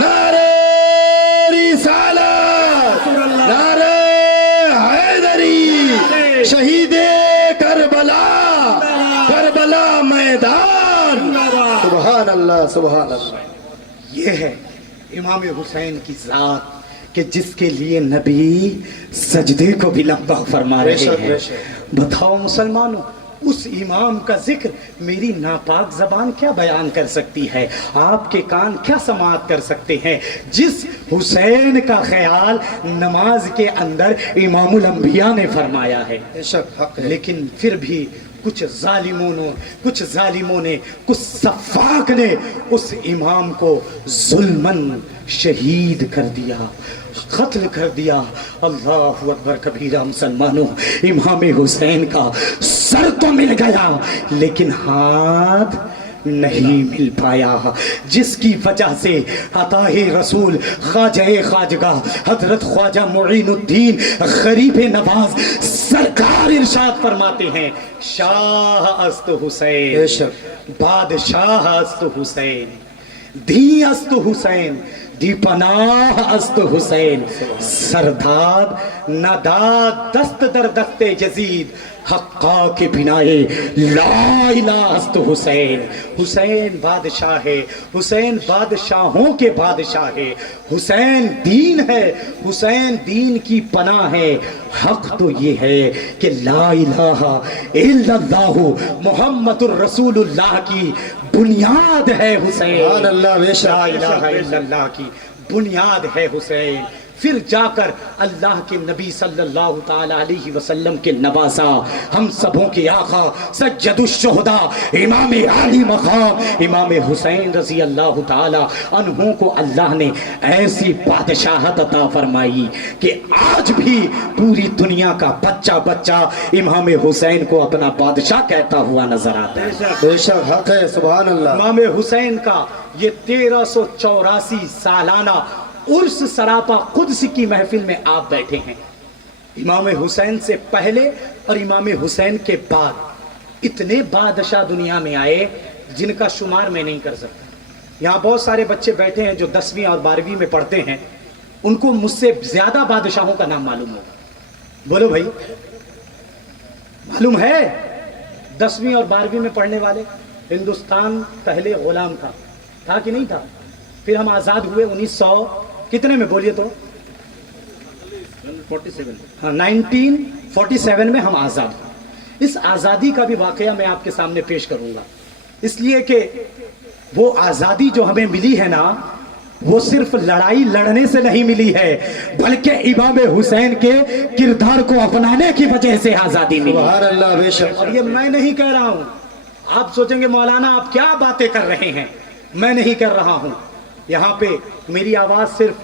نعرہ رسالت، نعرہ حیدری، شہید کربلا، کربلا میدان، سبحان اللہ سبحان اللہ۔ یہ ہے امام حسین کی ذات کہ جس کے لیے نبی سجدے کو بھی لمبا فرما رہے ہیں۔ بتاؤ مسلمانوں، اس امام کا ذکر میری ناپاک زبان کیا بیان کر سکتی ہے، آپ کے کان کیا سماعت کر سکتے ہیں، جس حسین کا خیال نماز کے اندر امام الانبیاء نے فرمایا ہے۔ بے شک حق ہے۔ لیکن پھر بھی کچھ ظالموں نے کچھ سفاک نے اس امام کو ظلماً شہید کر دیا، قتل کر دیا۔ اللہ اکبر کبیرہ مسلمانوں، امام حسین کا سر تو مل گیا لیکن ہاتھ نہیں مل پایا، جس کی وجہ سے عطا رسول خواجہ خواجگاہ حضرت خواجہ معین الدین غریب نواز سرکار ارشاد فرماتے ہیں شاہ است حسین، بادشاہ است حسین، دی است حسین، دی پناہ است حسین، سرداد نداد دست در دست یزید، حقا کے بنائے لا الہ است حسین۔ حسین بادشاہ ہے، حسین بادشاہوں کے بادشاہ ہے، حسین دین ہے، حسین دین کی پناہ ہے۔ حق تو یہ ہے کہ لا الہ الا اللہ محمد الرسول اللہ کی بنیاد ہے حسین۔ سبحان اللہ، بے شک۔ لا الہ الا اللہ کی بنیاد ہے حسین۔ پھر جا کر اللہ کے نبی صلی اللہ تعالی علیہ وسلم کے نواسا، ہم سبوں کے آقا سید الشہداء امام عالی مقام امام حسین رضی اللہ تعالی عنہ کو اللہ نے ایسی بادشاہت عطا فرمائی کہ آج بھی پوری دنیا کا بچہ امام حسین کو اپنا بادشاہ کہتا ہوا نظر آتا ہے۔ بے شک حق ہے، سبحان اللہ۔ امام حسین کا یہ 1384 سالانہ عرس سراپا قدس کی محفل میں آپ بیٹھے ہیں۔ امام حسین سے پہلے اور امام حسین کے بعد اتنے بادشاہ دنیا میں آئے جن کا شمار میں نہیں کر سکتا۔ یہاں بہت سارے بچے بیٹھے ہیں جو 10ویں اور 12ویں میں پڑھتے ہیں، ان کو مجھ سے زیادہ بادشاہوں کا نام معلوم ہوگا. بولو بھائی معلوم ہے؟ 10ویں اور 12ویں میں پڑھنے والے. ہندوستان پہلے غلام تھا کہ نہیں تھا؟ پھر ہم آزاد ہوئے 1900 کتنے میں بولیے تو؟ 1947 میں ہم آزاد ہوئے. اس آزادی کا بھی واقعہ میں آپ کے سامنے پیش کروں گا، اس لیے کہ وہ آزادی جو ہمیں ملی ہے نا، وہ صرف لڑائی لڑنے سے نہیں ملی ہے، بلکہ امام حسین کے کردار کو اپنانے کی وجہ سے آزادی ملی. سبحان اللہ. بے شک. اور یہ میں نہیں کہہ رہا ہوں. آپ سوچیں گے مولانا آپ کیا باتیں کر رہے ہیں، میں نہیں کر رہا ہوں. یہاں پہ میری آواز صرف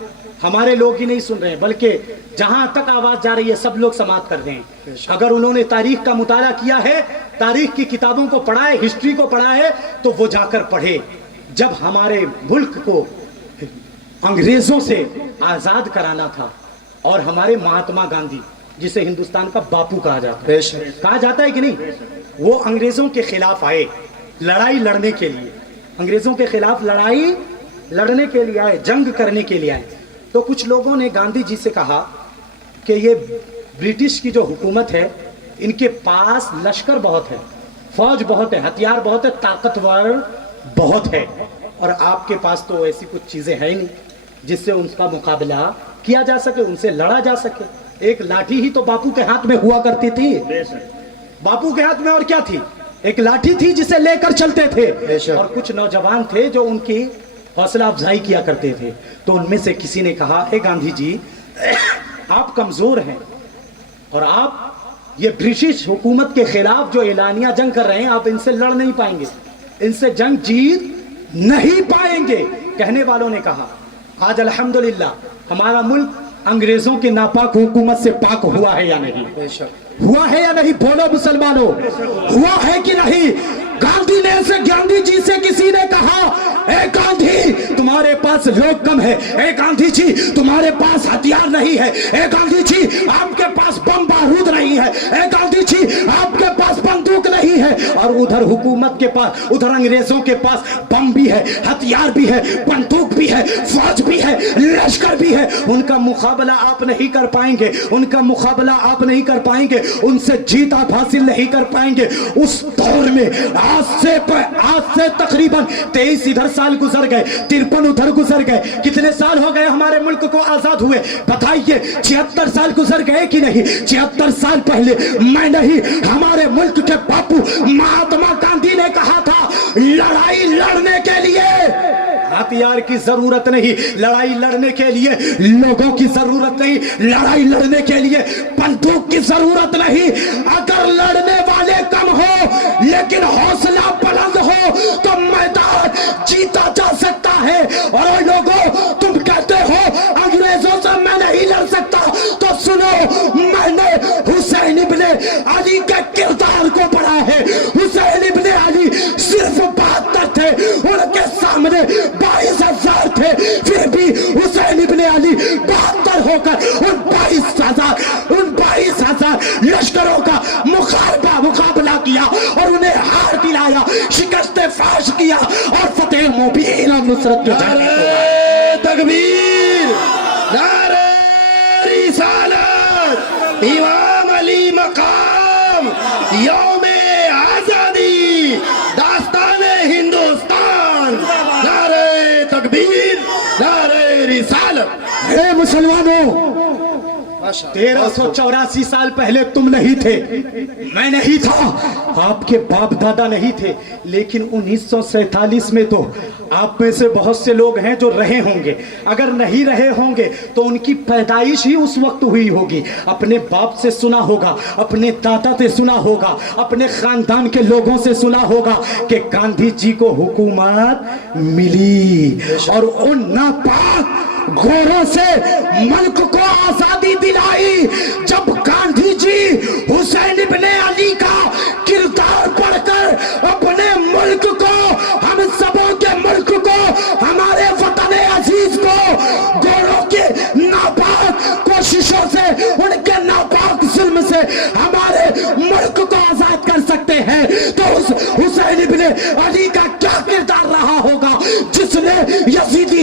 ہمارے لوگ ہی نہیں سن رہے ہیں، بلکہ جہاں تک آواز جا رہی ہے سب لوگ سماعت کر رہے ہیں. اگر انہوں نے تاریخ کا مطالعہ کیا ہے، تاریخ کی کتابوں کو پڑھا ہے، ہسٹری کو پڑھا ہے، تو وہ جا کر پڑھے. جب ہمارے ملک کو انگریزوں سے آزاد کرانا تھا، اور ہمارے مہاتما گاندھی جسے ہندوستان کا باپو کہا جاتا ہے، کہا جاتا ہے کہ نہیں، وہ انگریزوں کے خلاف آئے لڑائی لڑنے کے لیے. انگریزوں کے خلاف لڑائی لڑنے کے لیے آئے، جنگ کرنے کے لیے آئے. تو کچھ لوگوں نے گاندھی جی سے کہا کہ یہ برٹش کی جو حکومت ہے، ان کے پاس لشکر بہت ہے، فوج بہت ہے، ہتھیار بہت ہے، طاقتور بہت ہے، اور آپ کے پاس تو ایسی کچھ چیزیں ہیں ہی نہیں جس سے ان کا مقابلہ کیا جا سکے، ان سے لڑا جا سکے. ایک لاٹھی ہی تو باپو کے ہاتھ میں ہوا کرتی تھی. باپو کے ہاتھ میں اور کیا تھی؟ ایک لاٹھی تھی جسے لے کر چلتے تھے. اور کچھ نوجوان تھے جو ان کی حوصلہ افزائی کیا کرتے تھے. تو ان میں سے کسی نے کہا، اے گاندھی جی آپ کمزور ہیں، اور آپ یہ برٹش حکومت کے خلاف جو اعلانیہ جنگ کر رہے ہیں، آپ ان سے لڑ نہیں پائیں گے، ان سے جنگ جیت نہیں پائیں گے. کہنے والوں نے کہا آج الحمدللہ ہمارا ملک انگریزوں کی ناپاک حکومت سے پاک ہوا ہے یا نہیں؟ ہوا ہے یا نہیں؟ بولو مسلمانوں، ہوا ہے کہ نہیں؟ گاندھی نے سے گاندھی جی سے کسی نے کہا، اے گاندھی تمہارے پاس لوگ کم ہے، اے گاندھی جی تمہارے پاس ہتھیار نہیں ہے، اے گاندھی جی آپ کے پاس بم بارود نہیں ہے، اے گاندھی جی آپ کے پاس بندوق نہیں ہے. اور ادھر حکومت کے پاس، ادھر انگریزوں کے پاس بم بھی ہے، ہتھیار بھی ہے، بندوق بھی ہے، فوج بھی ہے، لشکر بھی ہے. ان کا مقابلہ آپ نہیں کر پائیں گے، ان کا مقابلہ آپ نہیں کر پائیں گے، ان سے جیت آپ حاصل نہیں کر پائیں گے. اس دور میں آج سے تقریباً 23 ادھر سال گزر گئے، 53 ادھر گزر گئے. کتنے سال ہو گئے ہمارے ملک کو آزاد ہوئے؟ بتائیے. 76 سال گزر گئے کہ نہیں؟ 76 سال پہلے میں نہیں، ہمارے ملک کے باپو مہاتما گاندھی نے کہا تھا، لڑائی لڑنے کے لیے ہتھیار کی ضرورت نہیں، لڑائی لڑنے کے لیے لوگوں کی ضرورت نہیں، لڑائی لڑنے کے لیے بندوق کی ضرورت نہیں. اگر لڑنے والے کم ہو لیکن حوصلہ بلند ہو تو میدان جیتا جا سکتا ہے. اور لوگوں تم کہتے ہو انگریزوں سے میں نہیں لڑ سکتا، تو سنو، میں نے حسین ابن علی کے کردار کو پڑھا ہے. حسین ابن علی صرف 72 تھے، ان کے سامنے 22,000 تھے، پھر بھی حسین ابن علی 72 ہو کر ان 22,000 لشکروں کا مقابلہ کیا اور انہیں ہار دلایا، شکست فاش کیا اور فتح مبین اور نصرت جو نعرہ تکبیر، نعرہ رسالت، امام علی مقام، یوم آزادی، داستان ہندوستان، نعرہ تکبیر، نعرہ رسالت. اے مسلمانوں، 1384 سال پہلے تم نہیں تھے، میں نہیں تھا، آپ کے باپ دادا نہیں تھے، لیکن 1947 میں تو آپ میں سے بہت سے لوگ ہیں جو رہے ہوں گے. اگر نہیں رہے ہوں گے تو ان کی پیدائش ہی اس وقت ہوئی ہوگی. اپنے باپ سے سنا ہوگا، اپنے دادا سے سنا ہوگا، اپنے خاندان کے لوگوں سے سنا ہوگا کہ گاندھی جی کو حکومت ملی اور ان ناپاک گوروں سے ملک کو آزادی دلائی. جب گاندھی جی حسین ابن علی کا کردار پڑھ کر اپنے ملک کو، ہم سبوں کے ملک کو، ہمارے وطن عزیز کو گوروں کے ناپاک کوششوں سے، ان کے ناپاک ظلم سے ہمارے ملک کو آزاد کر سکتے ہیں، تو اس حسین ابن علی کا کیا کردار رہا ہوگا جس نے یزیدی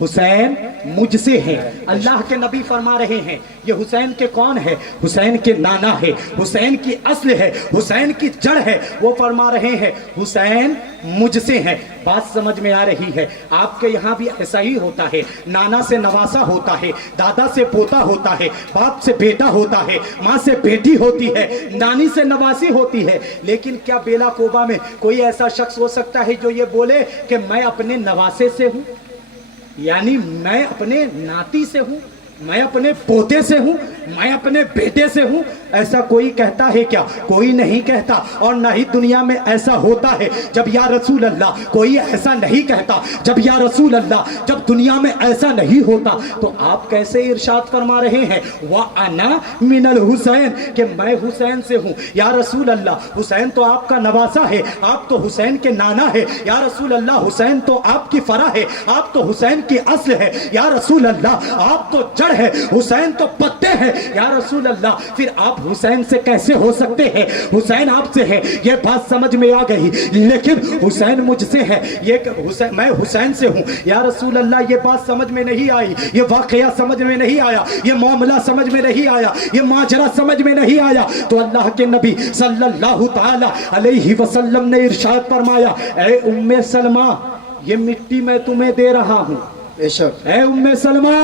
حسین مجھ سے ہے. اللہ کے نبی فرما رہے ہیں یہ حسین کے کون ہے؟ حسین کے نانا ہے، حسین کی اصل ہے، حسین کی جڑ ہے. وہ فرما رہے ہیں حسین مجھ سے ہے. بات سمجھ میں آ رہی ہے؟ آپ کے یہاں بھی ایسا ہی ہوتا ہے، نانا سے نواسا ہوتا ہے، دادا سے پوتا ہوتا ہے، باپ سے بیٹا ہوتا ہے، ماں سے بیٹی ہوتی ہے، نانی سے نواسی ہوتی ہے. لیکن کیا بیلا کوبا میں کوئی ایسا شخص ہو سکتا ہے جو یہ بولے کہ میں اپنے نواسے سے ہوں، یعنی میں اپنے ناتی سے ہوں، میں اپنے پوتے سے ہوں، میں اپنے بیٹے سے ہوں؟ ایسا کوئی کہتا ہے کیا؟ کوئی نہیں کہتا. اور نہ ہی دنیا میں ایسا ہوتا ہے. جب یا رسول اللہ کوئی ایسا نہیں کہتا، جب یا رسول اللہ جب دنیا میں ایسا نہیں ہوتا، تو آپ کیسے ارشاد فرما رہے ہیں وَأَنَا مِنَ الْحُسَيْن کہ میں حسین سے ہوں؟ یا رسول اللہ حسین تو آپ کا نواسا ہے، آپ تو حسین کے نانا ہے. یا رسول اللہ حسین تو آپ کی فرا ہے، آپ تو حسین کی اصل ہے. یا رسول اللہ آپ تو جڑ ہے، حسین تو پتے ہیں. یا رسول اللہ پھر آپ حسین سے کیسے ہو سکتے ہیں؟ حسین آپ سے ہے، یہ بات سمجھ میں آ گئی. لیکن حسین مجھ سے ہے، یہ میں حسین سے ہوں. یا رسول اللہ یہ بات سمجھ میں نہیں آئی، یہ واقعہ سمجھ میں نہیں آیا، یہ معاملہ سمجھ میں نہیں آیا، یہ ماجرا سمجھ میں نہیں آیا. تو اللہ کے نبی صلی اللہ تعالی علیہ وسلم نے ارشاد فرمایا اے ام سلمہ یہ مٹی میں تمہیں دے رہا ہوں. بے شک. اے ام سلمہ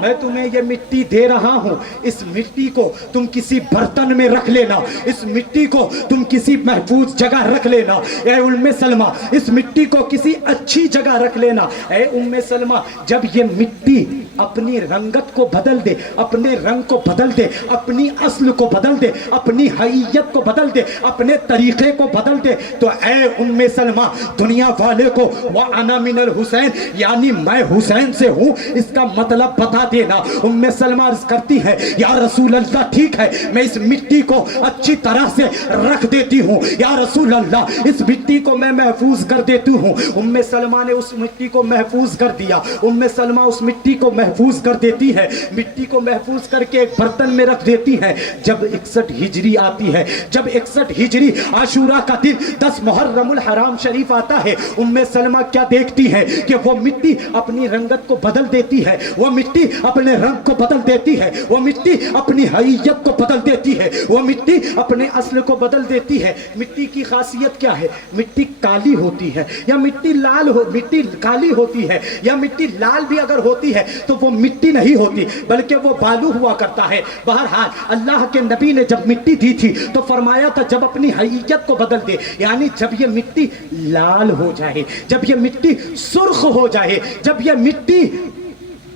میں تمہیں یہ مٹی دے رہا ہوں، اس مٹی کو تم کسی برتن میں رکھ لینا، اس مٹی کو تم کسی محفوظ جگہ رکھ لینا. اے ام سلمہ اس مٹی کو کسی اچھی جگہ رکھ لینا. اے ام سلمہ جب یہ مٹی اپنی رنگت کو بدل دے، اپنے رنگ کو بدل دے، اپنی اصل کو بدل دے، اپنی حیثیت کو بدل دے، اپنے طریقے کو بدل دے، تو اے ام سلمہ دنیا والے کو وَأَنَا مِنَ الْحُسَيْن یعنی میں حسین سے ہوں اس کا مطلب بتا دینا. ام سلمہ عرض کرتی ہے یا رسول اللہ ٹھیک ہے میں اس مٹی کو اچھی طرح سے رکھ دیتی ہوں، یا رسول اللہ اس مٹی کو میں محفوظ کر دیتی ہوں. ام سلمہ نے اس مٹی کو محفوظ کر دیا. ام سلمہ اس مٹی کو محفوظ کر دیتی ہے، مٹی کو محفوظ کر کے ایک برتن میں رکھ دیتی ہے. جب 61 ہجری آتی ہے، جب 61 ہجری عاشورہ کا دن 10 محرم الحرام شریف آتا ہے، ام سلمہ کیا دیکھتی ہے کہ وہ مٹی اپنی رنگت کو بدل دیتی ہے، وہ مٹی اپنے رنگ کو بدل دیتی ہے، وہ مٹی اپنی حیثیت کو بدل دیتی ہے، وہ مٹی اپنے اصل کو بدل دیتی ہے. مٹی کی خاصیت کیا ہے؟ مٹی کالی ہوتی ہے یا مٹی لال مٹی کالی ہوتی ہے یا مٹی لال بھی اگر ہوتی ہے تو وہ مٹی نہیں ہوتی بلکہ وہ بالو ہوا کرتا ہے. بہرحال اللہ کے نبی نے جب مٹی دی تھی تو فرمایا تھا جب اپنی حیثیت کو بدل دے، یعنی جب یہ مٹی لال ہو جائے، جب یہ مٹی سرخ ہو جائے، جب یہ مٹی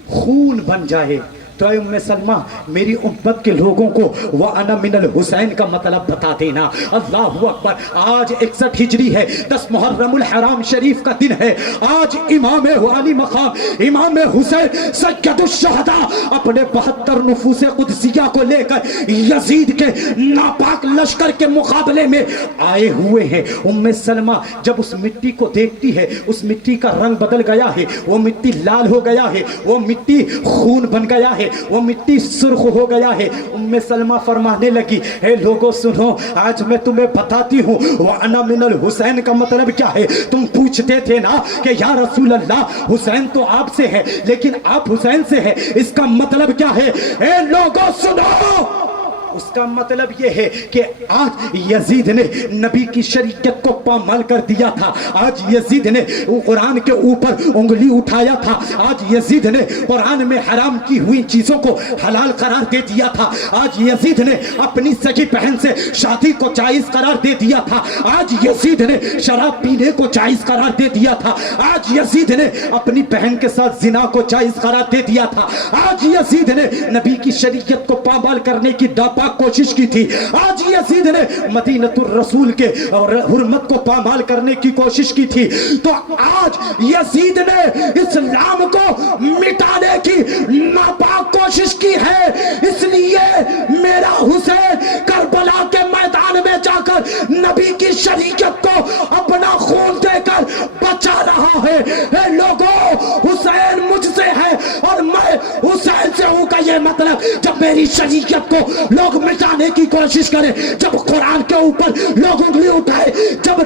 خون بن جائے، تو اے ام سلمہ میری امت کے لوگوں کو وَأَنَا مِنَ الْحُسَيْن کا مطلب بتا دینا. اللہ اکبر. آج 61 ہجری ہے، 10 محرم الحرام شریف کا دن ہے. آج امام عالی مقام امام حسین سید الشہداء اپنے 72 نفوس قدسیہ کو لے کر یزید کے ناپاک لشکر کے مقابلے میں آئے ہوئے ہیں. ام سلمہ جب اس مٹی کو دیکھتی ہے، اس مٹی کا رنگ بدل گیا ہے، وہ مٹی لال ہو گیا ہے، وہ مٹی خون بن گیا ہے، وہ مٹی سرخ ہو گیا ہے. ام سلمہ فرمانے لگی اے لوگوں سنو آج میں تمہیں بتاتی ہوں وَأَنَا مِنَ الْحُسَيْن کا مطلب کیا ہے. تم پوچھتے تھے نا کہ یا رسول اللہ حسین تو آپ سے ہے لیکن آپ حسین سے ہے، اس کا مطلب کیا ہے؟ اے لوگوں سنو اس کا مطلب یہ ہے کہ آج یزید نے نبی کی شریعت کو پامال کر دیا تھا. آج یزید نے قرآن کے اوپر انگلی اٹھایا تھا. آج یزید نے قرآن میں حرام کی ہوئی چیزوں کو حلال قرار دے دیا تھا. آج یزید نے اپنی سگی بہن سے شادی کو جائز قرار دے دیا تھا. آج یزید نے شراب پینے کو جائز قرار دے دیا تھا. آج یزید نے اپنی بہن کے ساتھ زنا کو جائز قرار دے دیا تھا. آج یزید نے نبی کی شریعت کو پامال کرنے کی کوشش کی تھی. آج یزید نے مدینۃ الرسول کے حرمت کو پامال کرنے کی کوشش کی تھی. تو آج یزید نے اسلام کو مٹانے کی ناپاک کوشش کی ہے. اس لیے میرا حسین کربلا کے میدان میں جا کر نبی کی شریعت کو اپنا خون دے کر بچا رہا ہے. اے لوگوں حسین مجھ سے ہے اور میں حسین سے ہوں کا یہ مطلب جب میری شریعت کو لوگ مٹانے کی کوشش کرے، جب قرآن کے اوپر لوگ انگلی اٹھائے، جب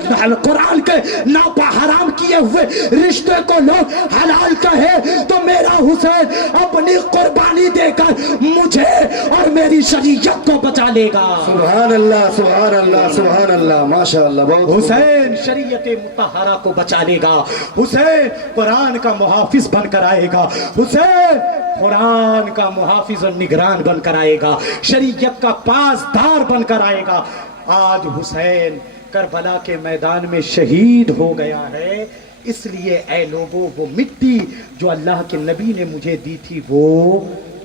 قرآن کے ناپا حرام کیے ہوئے رشتے کو لوگ حلال کہے، تو میرا حسین اپنی قربانی دے کر مجھے اور میری شریعت کو بچا لے گا. سبحان اللہ سبحان اللہ سبحان اللہ ماشاء اللہ. بہت حسین شریعت مطہرہ کو بچا لے گا. حسین قرآن کا محافظ بن کر آئے گا. حسین قرآن کا محافظ اور نگران بن کر آئے گا. شریعت کا پاسدار بن کر آئے گا. آج حسین کربلا کے میدان میں شہید ہو گیا ہے. اس لیے اے لوگوں وہ مٹی جو اللہ کے نبی نے مجھے دی تھی وہ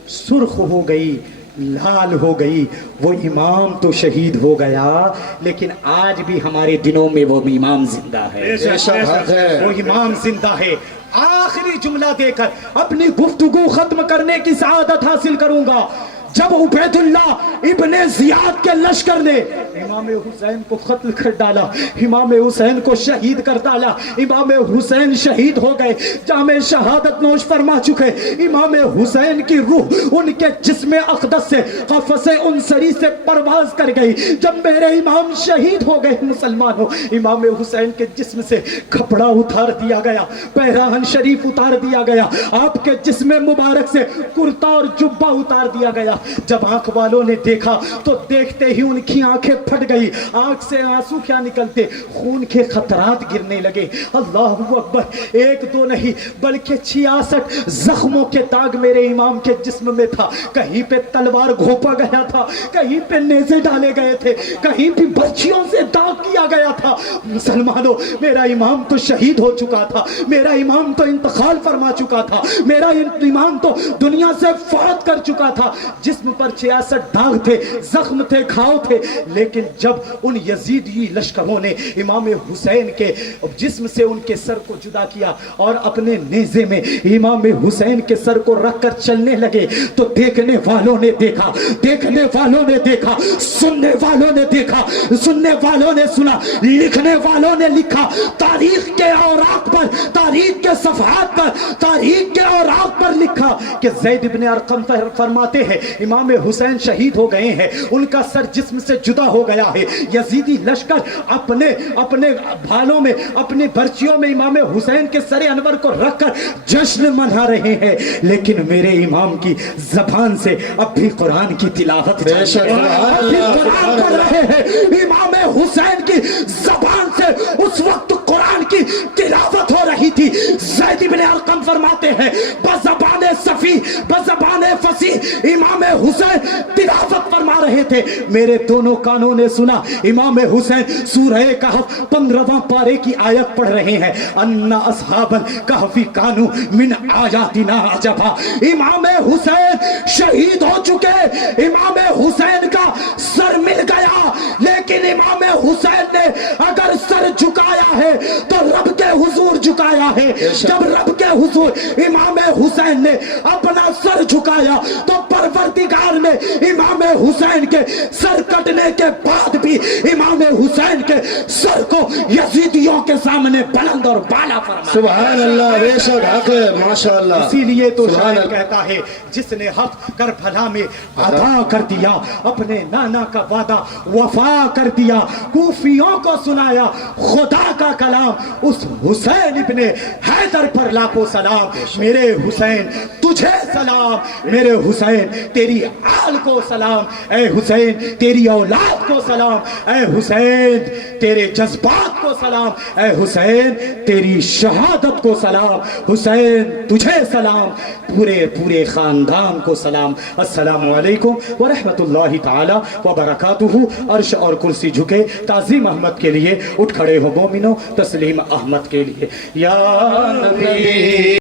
سرخ ہو گئی, لال ہو گئی. وہ امام تو شہید ہو گیا لیکن آج بھی ہمارے دلوں میں وہ امام زندہ ہے. وہ امام زندہ ہے. آخری جملہ دے کر اپنی گفتگو ختم کرنے کی سعادت حاصل کروں گا. جب عبید اللہ ابن زیاد کے لشکر نے امام حسین کو قتل کر ڈالا, امام حسین کو شہید کر ڈالا, امام حسین شہید ہو گئے, جام شہادت نوش فرما چکے. امام حسین کی روح ان کے جسم اقدس سے قفس انصری سے پرواز کر گئی. جب میرے امام شہید ہو گئے مسلمانوں, امام حسین کے جسم سے کپڑا اتار دیا گیا, پیراہن شریف اتار دیا گیا, آپ کے جسم مبارک سے کرتا اور جبہ اتار دیا گیا. جب آنکھ والوں نے دیکھا تو دیکھتے ہی ان کی آنکھیں پھٹ گئی. آنکھ سے آنسو کیا نکلتے, خون کے خطرات گرنے لگے. اللہ اکبر. ایک دو نہیں بلکہ 66 زخموں کے داغ میرے امام کے جسم میں تھا. کہیں پہ تلوار گھونپا گیا تھا, کہیں پہ نیزے ڈالے گئے تھے, کہیں بھی برچھیوں سے داغ کیا گیا تھا. مسلمانوں میرا امام تو شہید ہو چکا تھا, میرا امام تو انتقال فرما چکا تھا, میرا امام تو دنیا سے فوت کر چکا تھا. جسم پر 66 داغ تھے, زخم تھے, گھاؤ تھے. لیکن جب ان یزیدی لشکروں نے امام حسین کے جسم سے ان کے سر کو جدا کیا اور اپنے نیزے میں امام حسین کے سر کو رکھ کر چلنے لگے تو دیکھنے والوں نے دیکھا, دیکھنے والوں نے دیکھا, سننے والوں نے دیکھا, سننے والوں نے سنا, لکھنے والوں نے لکھا. تاریخ کے اوراق پر, تاریخ کے صفحات پر, تاریخ کے اوراق پر لکھا کہ زید بن ارقم فرماتے ہیں امام حسین شہید ہو گئے ہیں, ان کا سر جسم سے جدا ہو گیا ہے. یزیدی لشکر اپنے بھالوں میں, اپنی برچیوں میں امام حسین کے سر انور کو رکھ کر جشن منا رہے ہیں, لیکن میرے امام کی زبان سے اب بھی قرآن کی تلاوت قرآن پڑھ رہے ہیں. امام حسین کی زبان سے اس وقت قرآن کی تلاوت ہو رہی تھی. زید بن ارقم فرماتے ہیں بزبان صفی بزبان فصیح امام حسین تلاوت فرما رہے تھے. میرے دونوں کانوں نے سنا امام حسین سورہ کہف 15واں پارے کی آیت پڑھ رہے ہیں, ان اصحاب الکہف کانوا من آیاتنا عجبا. امام حسین شہید ہو چکے, امام حسین کا سر مل گیا, لیکن امام حسین نے اگر سر جھکایا ہے تو رب کے حضور جھکایا ہے. جب رب کے حضور امام حسین نے اپنا سر جھکایا تو پروردگار نے امام حسین کے سر کٹنے کے بعد بھی امام حسین کے سر کو یزیدیوں کے سامنے بلند اور بالا فرمایا. سبحان اللہ, بے شک حق ہے ماشاءاللہ. اسی لیے تو شاعر کہتا ہے جس نے حق کربلا میں ادا کر دیا, اپنے نانا کا وعدہ وفا کر دیا, کوفیوں کو سنایا خدا کا کلام, اس حسین ابن حیدر پر لاکھوں سلام. میرے حسین تجھے سلام, میرے حسین تیری آل کو سلام, اے حسین تیری اولاد کو سلام, اے حسین تیرے جذبات کو سلام, اے حسین تیری شہادت کو سلام. حسین تجھے سلام, پورے خاندان کو سلام. السلام علیکم ورحمت اللہ تعالی وبرکاتہ. عرش اور کرسی جھکے تعظیم احمد کے لیے, اٹھ کھڑے ہو مومنو تسلیم احمد کے لیے. یا نبی